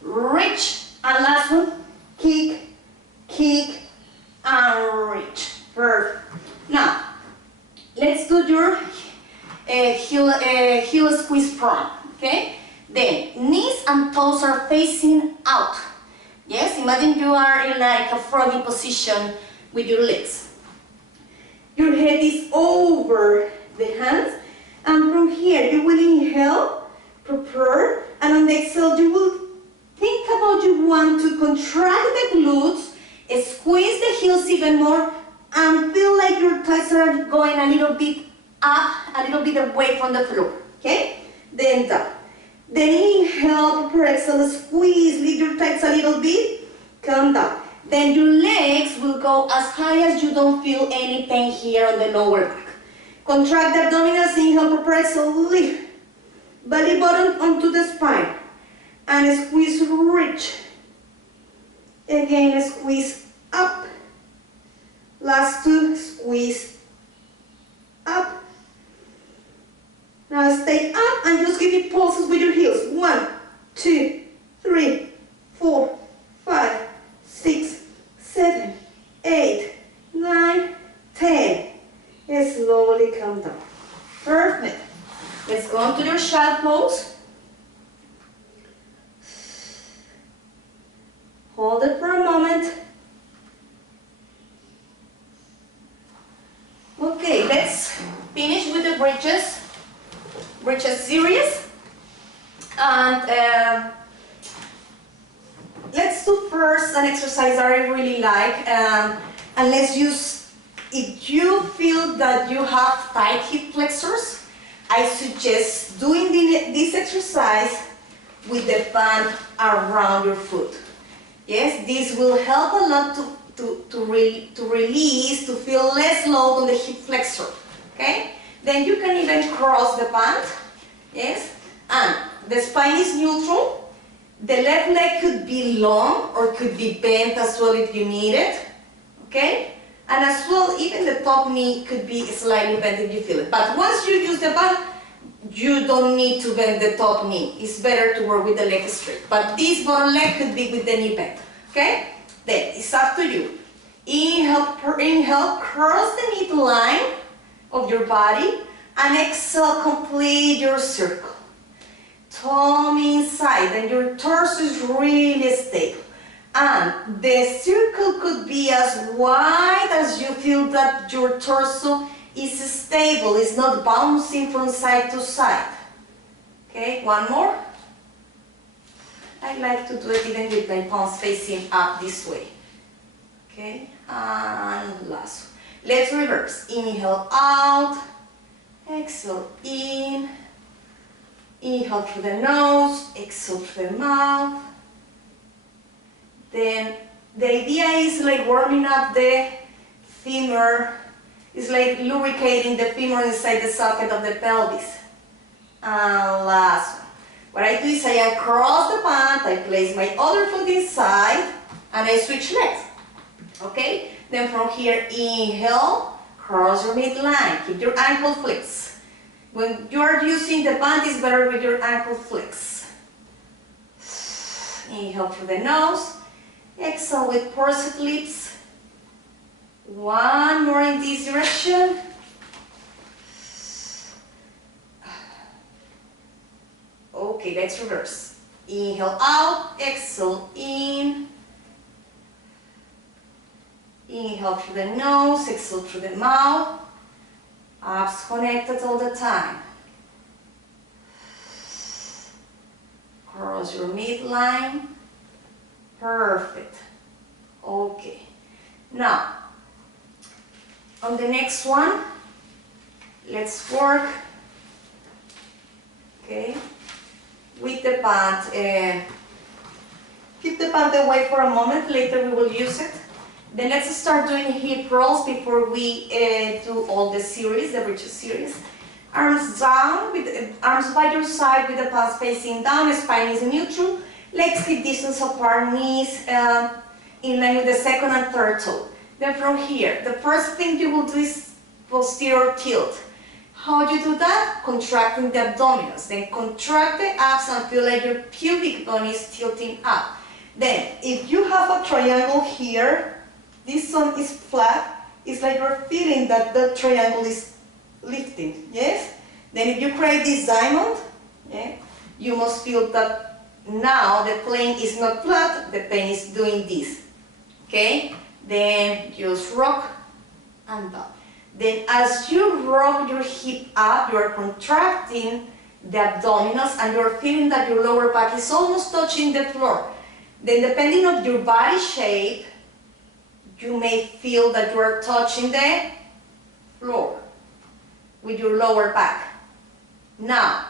reach. And last one. Kick, and reach. Perfect. Now, let's do your heel squeeze prone. Okay? Then, knees and toes are facing out. Yes, imagine you are in like a froggy position with your legs. Your head is over the hands. And from here, you will inhale, prepare, and on the exhale, you will think about you want to contract the glutes, squeeze the heels even more, and feel like your thighs are going a little bit up, a little bit away from the floor, okay? Then down. Then inhale, prepare, exhale, squeeze, lift your thighs a little bit, come down. Then your legs will go as high as you don't feel any pain here on the lower back. Contract the abdominals, inhale, prepare, exhale, lift. Belly button onto the spine. And squeeze, reach. Again, squeeze up. Last two, squeeze up. Now stay up and just give me pulses with your heels. 1, 2, 3, 4, 5, 6, 7, 8, 9, 10. Slowly come down. Perfect. Let's go on to your child pose. Hold it for a moment. Okay, let's finish with the bridges series. And let's do first an exercise that I really like. And let's use, if you feel that you have tight hip flexors, I suggest doing this exercise with the band around your foot. Yes, this will help a lot to release, to feel less load on the hip flexor. Okay? Then you can even cross the band. Yes? And the spine is neutral. The left leg could be long or could be bent as well if you need it. Okay? And as well, even the top knee could be slightly bent if you feel it. But once you use the band, you don't need to bend the top knee. It's better to work with the leg straight. But this bottom leg could be with the knee bent. Okay? Then it's up to you. Inhale, cross the midline of your body. And exhale, complete your circle. Tummy inside, and your torso is really stable. And the circle could be as wide as you feel that your torso is stable, it's not bouncing from side to side. Okay, one more. I like to do it even with my palms facing up this way. Okay, and last one. Let's reverse. Inhale out, exhale in. Inhale through the nose, exhale through the mouth. Then the idea is like warming up the femur. It's like lubricating the femur inside the socket of the pelvis. And last one. What I do is I cross the band, I place my other foot inside, and I switch legs. Okay? Then from here, inhale, cross your midline, keep your ankle flexed. When you are using the band, it's better with your ankle flex. Inhale through the nose, exhale with pursed lips. One more in this direction. Okay, let's reverse. Inhale out, exhale in. Inhale through the nose, exhale through the mouth. Abs connected all the time. Cross your midline. Perfect. Okay. Now, on the next one, let's work, okay, with the band. Keep the band away for a moment, later we will use it. Then let's start doing hip rolls before we do all the series, the bridges series. Arms down, with arms by your side with the palms facing down, spine is neutral, legs keep distance apart, knees in line with the second and third toe. Then from here, the first thing you will do is posterior tilt. How do you do that? Contracting the abdominals. Then contract the abs and feel like your pubic bone is tilting up. Then, if you have a triangle here, this one is flat, it's like you're feeling that the triangle is lifting, yes? Then if you create this diamond, yeah, you must feel that now the plane is not flat, the plane is doing this, okay? Then just rock and down. Then as you rock your hip up, you are contracting the abdominals and you're feeling that your lower back is almost touching the floor. Then depending on your body shape, you may feel that you are touching the floor with your lower back. Now,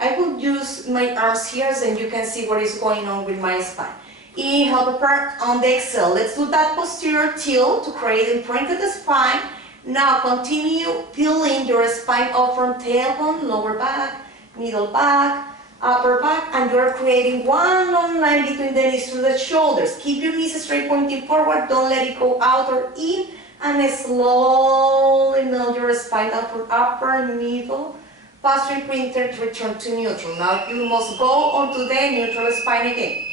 I will use my arms here so you can see what is going on with my spine. Inhale, prepare on the exhale. Let's do that posterior tilt to create imprint of the spine. Now continue peeling your spine up from tailbone, lower back, middle back, upper back, and you're creating one long line between the knees to the shoulders. Keep your knees straight pointing forward, don't let it go out or in, and slowly melt your spine down from upper, middle, posterior printer to return to neutral. Now you must go onto the neutral spine again.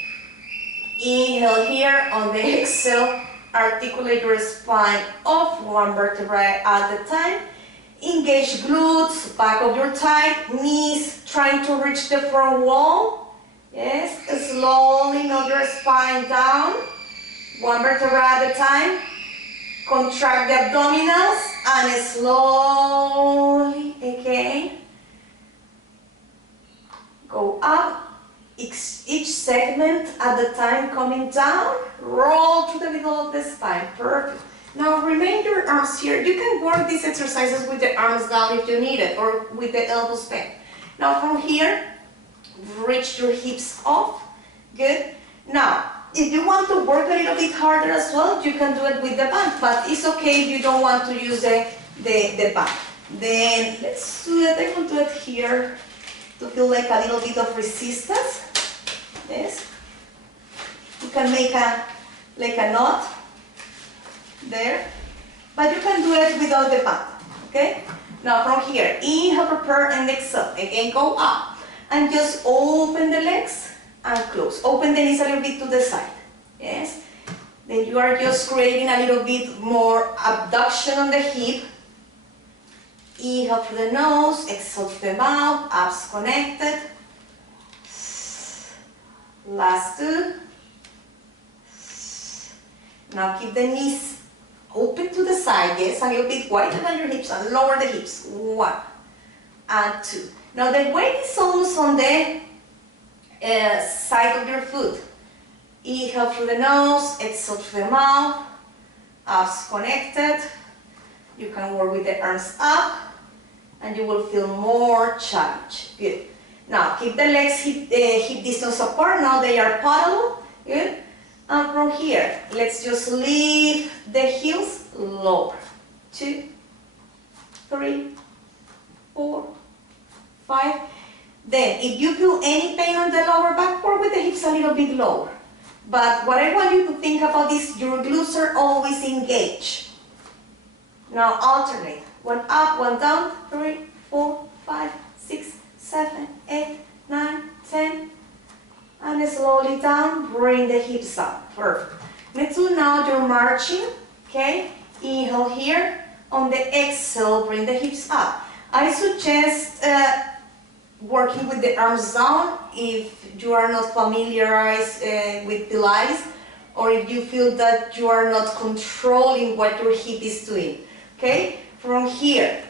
Inhale here, on the exhale, articulate your spine off one vertebrae at a time. Engage glutes, back of your thigh, knees trying to reach the front wall. Yes, slowly melt your spine down, one vertebra at a time. Contract the abdominals and slowly again go up. Each segment at the time coming down, roll to the middle of the spine. Perfect. Now remain your arms here. You can work these exercises with the arms down if you need it, or with the elbows bent. Now from here, reach your hips off. Good. Now, if you want to work a little bit harder as well, you can do it with the band, but it's okay if you don't want to use the band. Then let's do it. I will do it here to feel like a little bit of resistance. Yes. You can make like a knot there, but you can do it without the band. Okay. Now from here, inhale, prepare, and exhale. Again, go up and just open the legs and close. Open the knees a little bit to the side. Yes. Then you are just creating a little bit more abduction on the hip. Inhale through the nose, exhale through the mouth, abs connected. Last two. Now keep the knees open to the side, yes, a little bit wider than your hips, and lower the hips. 1 and 2. Now the weight is almost on the side of your foot. Inhale through the nose, exhale through the mouth, abs connected. You can work with the arms up, and you will feel more challenge. Good. Now keep the legs hip distance apart. Now they are parallel. Good. And from here, let's just lift the heels lower. 2, 3, 4, 5. Then, if you feel any pain on the lower back, work with the hips a little bit lower. But what I want you to think about is your glutes are always engaged. Now alternate. 1 up, 1 down. 3, 4, 5, 6, 7, 8, 9, 10. And slowly down, bring the hips up. Perfect. Let's do now your marching. Okay? Inhale here. On the exhale, bring the hips up. I suggest working with the arms down if you are not familiarized with Pilates, or if you feel that you are not controlling what your hip is doing. Okay? From here,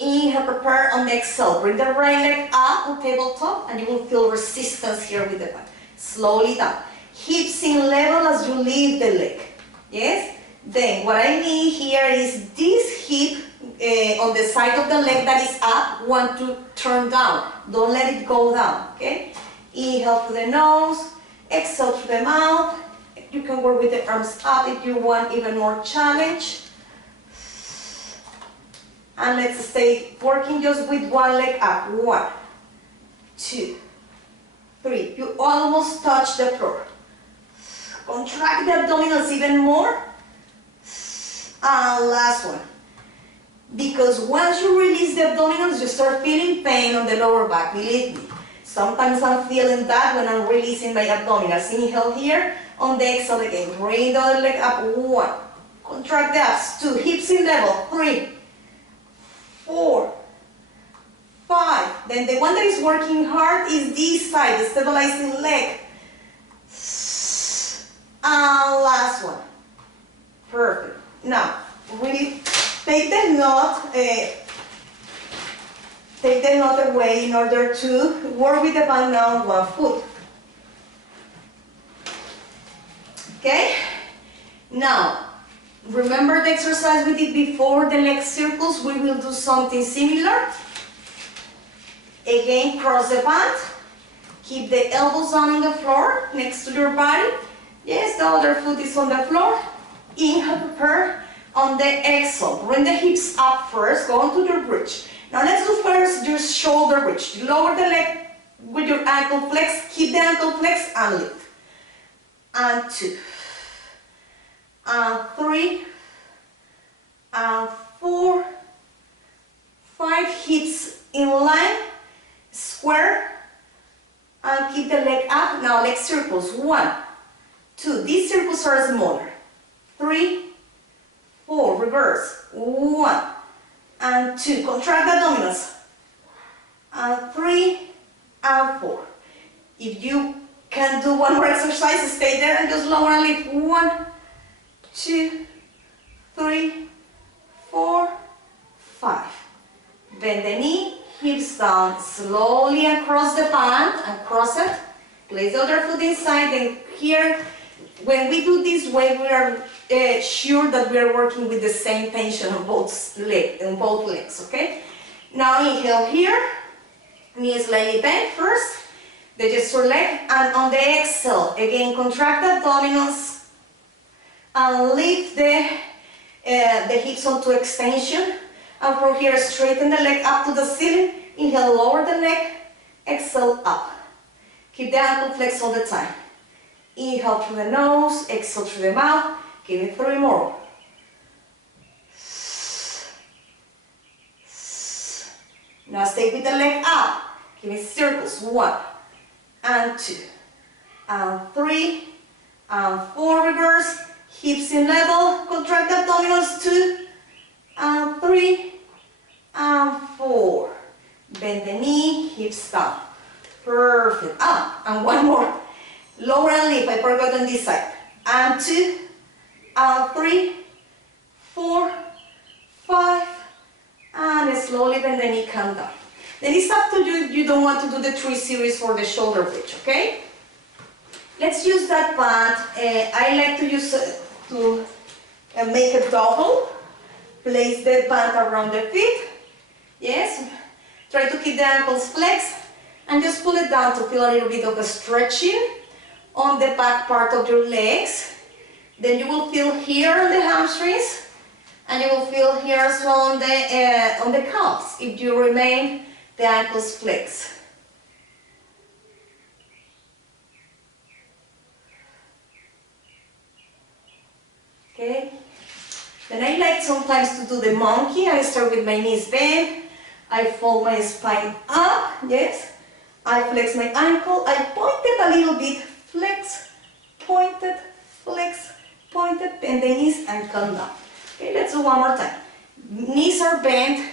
inhale, prepare on the exhale. Bring the right leg up on tabletop, and you will feel resistance here with the back. Slowly down. Hips in level as you lift the leg. Yes? Then what I need here is this hip on the side of the leg that is up, want to turn down. Don't let it go down. Okay? Inhale through the nose, exhale through the mouth. You can work with the arms up if you want even more challenge. And let's stay working just with one leg up. 1, 2, 3. You almost touch the floor. Contract the abdominals even more. And last one. Because once you release the abdominals, you start feeling pain on the lower back. Believe me. Sometimes I'm feeling that when I'm releasing my abdominals. Inhale here. On the exhale again. Bring the other leg up. 1. Contract the abs. 2. Hips in level. 3. 4, 5. Then the one that is working hard is this side, the stabilizing leg. And last one. Perfect. Now, really Take the knot away in order to work with the band now on one foot. Okay? Now, remember the exercise we did before, the leg circles? We will do something similar. Again, cross the band. Keep the elbows down on the floor, next to your body. Yes, the other foot is on the floor. Inhale, prepare. On the exhale, bring the hips up first, go onto your bridge. Now let's do first your shoulder bridge. You lower the leg with your ankle flex, keep the ankle flex and lift. And 2, and 3, and 4, 5, hips in line, square, and keep the leg up. Now leg circles, 1, 2, these circles are smaller, 3, 4, reverse, 1, and 2, contract the abdominals, and 3, and 4. If you can do one more exercise, stay there and just lower and lift, 1, 2, 3, 4, 5. Bend the knee, hips down, slowly across the band, and cross it. Place the other foot inside, and here, when we do this way, we are sure that we are working with the same tension on both legs, okay? Now inhale here, knee slightly bent first, the gesture leg, and on the exhale, again contract the abdominals and lift the hips onto extension, and from here straighten the leg up to the ceiling. Inhale, lower the neck, exhale up. Keep the ankle flexed all the time. Inhale through the nose, exhale through the mouth. Give it 3 more. Now stay with the leg up. Give me circles. 1, and 2, and 3, and 4. Reverse. Hips in level. Contract the abdominals. 2, and 3, and 4. Bend the knee, hips down. Perfect. Up. And 1 more. Lower and lift. I forgot on this side. And 2, and 3, 4, 5, and slowly bend the knee, come down. Then it's up to you if you don't want to do the 3 series for the shoulder bridge, okay? Let's use that band. I like to use to make a double. Place the band around the feet. Yes. Try to keep the ankles flexed and just pull it down to feel a little bit of a stretching on the back part of your legs. Then you will feel here on the hamstrings, and you will feel here as well on the calves if you remain the ankles flexed. Okay. Then I like sometimes to do the monkey. I start with my knees bent. I fold my spine up. Yes. I flex my ankle. I point it a little bit. Flex, pointed, flex, pointed, bend the knees and come down. Okay, let's do one more time. Knees are bent.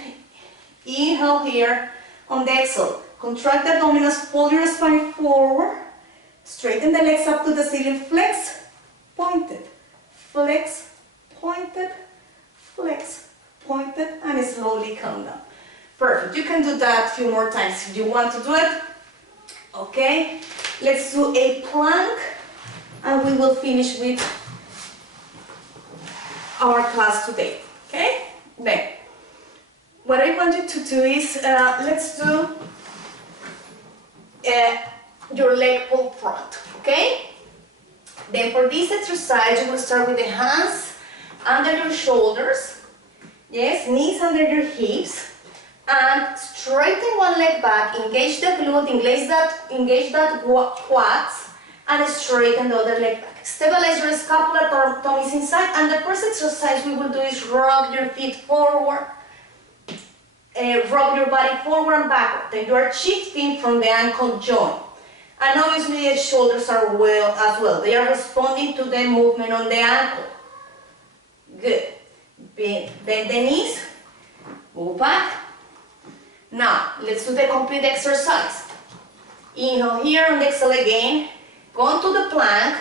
Inhale here. On the exhale, contract the abdominals, fold your spine forward. Straighten the legs up to the ceiling. Flex, pointed, flex, pointed, flex, pointed, and slowly come down. Perfect. You can do that a few more times if you want to do it. Okay, let's do a plank, and we will finish with our class today. Okay, then what I want you to do is let's do your leg pull front. Okay, then for this exercise you will start with the hands under your shoulders. Yes, knees under your hips. And straighten one leg back, engage the glute, engage that quads, and straighten the other leg back. Stabilize your scapula, tummies inside, and the first exercise we will do is rock your feet forward, rock your body forward and backward. Then you are shifting from the ankle joint. And obviously the shoulders are as well. They are responding to the movement on the ankle. Good. Bend the knees, move back. Now, let's do the complete exercise. Inhale here on the exhale again. Go onto the plank,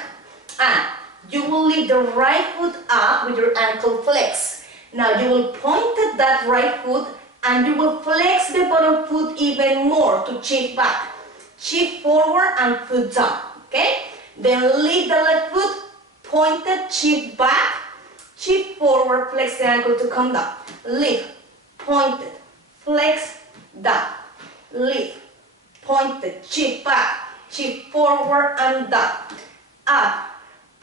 and you will lift the right foot up with your ankle flex. Now you will point at that right foot and you will flex the bottom foot even more to shift back. Shift forward and foot down, okay? Then lift the left foot, pointed, shift back, shift forward, flex the ankle to come down. Lift, pointed, flex, down. Lift, pointed, shift back, shift forward and down. Up,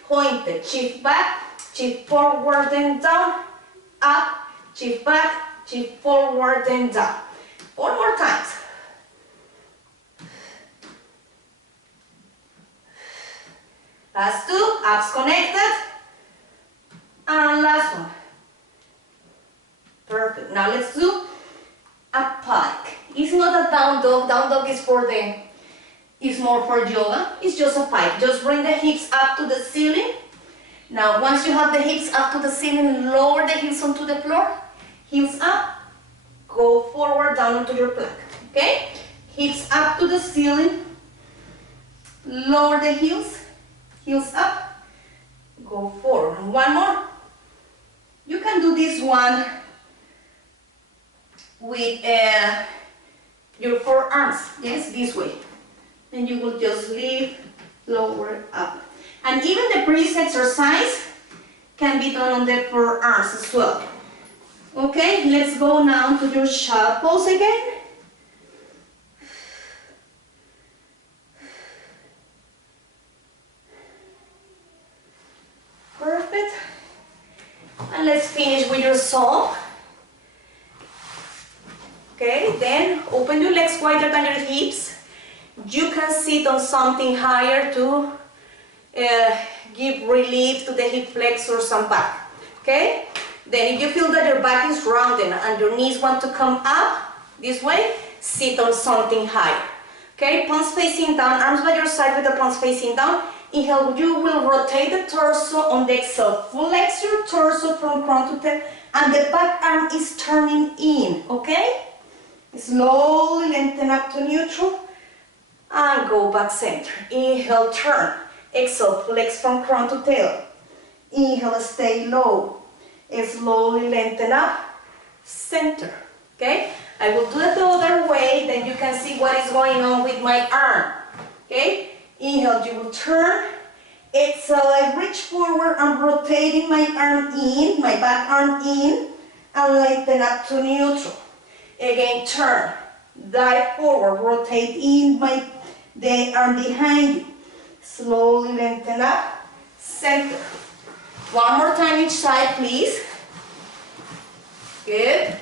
pointed, shift back, shift forward and down. Up, shift back, shift forward and down. 4 more times. Last 2, abs connected. And last one. Perfect. Now let's do a pike. It's not a down dog. Down dog is it's more for yoga. It's just a pike. Just bring the hips up to the ceiling. Now once you have the hips up to the ceiling, lower the heels onto the floor. Heels up. Go forward down onto your plank. Okay? Hips up to the ceiling. Lower the heels. Heels up. Go forward. One more. You can do this one with your forearms. Yes, this way. And you will just lift, lower, up. And even the previous exercise can be done on the forearms as well. Okay, let's go now to your child pose again. Perfect. And let's finish with your saw. Okay, then open your legs wider than your hips. You can sit on something higher to give relief to the hip flexors and back. Okay? Then if you feel that your back is rounded and your knees want to come up this way, sit on something higher. Okay, palms facing down, arms by your side with the palms facing down. Inhale, you will rotate the torso on the exhale. Flex your torso from crown to tail and the back arm is turning in, okay? Slowly lengthen up to neutral and go back center. Inhale, turn. Exhale, flex from crown to tail. Inhale, stay low. Slowly lengthen up, center, okay? I will do it the other way, then you can see what is going on with my arm, okay? Inhale, you will turn. Exhale, I reach forward, I'm rotating my arm in, my back arm in, and lengthen up to neutral. Again, turn, dive forward, rotate in the arm behind you. Slowly lengthen up, center. One more time each side, please. Good.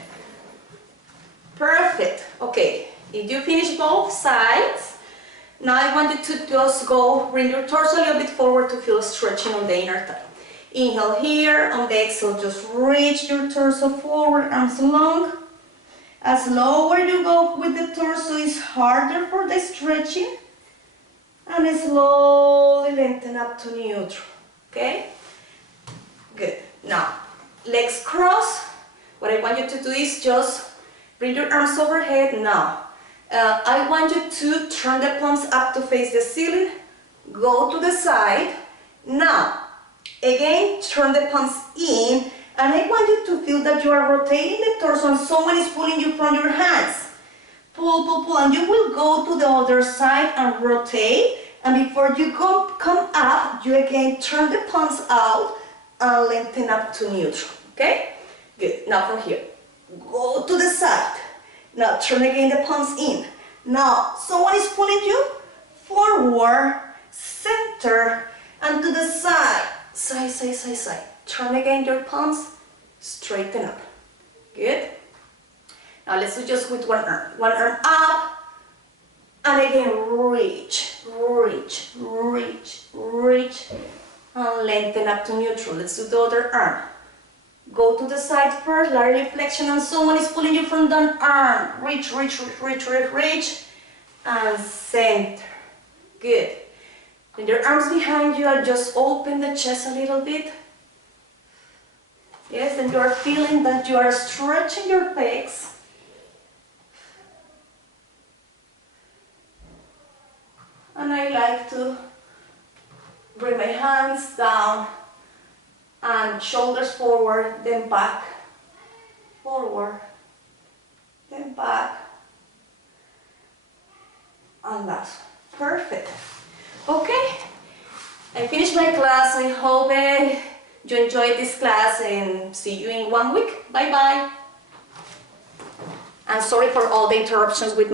Perfect. Okay, if you finish both sides, now I want you to just bring your torso a little bit forward to feel stretching on the inner thigh. Inhale here, on the exhale, just reach your torso forward, arms long. As lower you go with the torso, is harder for the stretching. And slowly lengthen up to neutral, okay? Good. Now, legs cross. What I want you to do is just bring your arms overhead. Now, I want you to turn the palms up to face the ceiling. Go to the side. Now, again, turn the palms in. And I want you to feel that you are rotating the torso and someone is pulling you from your hands. Pull, pull, pull. And you will go to the other side and rotate. And before you come up, you again turn the palms out and lengthen up to neutral. Okay? Good. Now from here, go to the side. Now turn again the palms in. Now someone is pulling you forward, center, and to the side. Side, side, side, side. Turn again your palms, straighten up. Good. Now let's do just with one arm. One arm up, and again reach, reach, reach, reach, and lengthen up to neutral. Let's do the other arm. Go to the side first, lateral flexion, and someone is pulling you from the arm. Reach, reach, reach, reach, reach, reach, and center. Good. With your arms behind you, and just open the chest a little bit. Yes, and you are feeling that you are stretching your legs. And I like to bring my hands down and shoulders forward, then back forward, then back, and last. Perfect. Okay, I finished my class. I hope you enjoyed this class and see you in 1 week. Bye bye. I'm sorry for all the interruptions with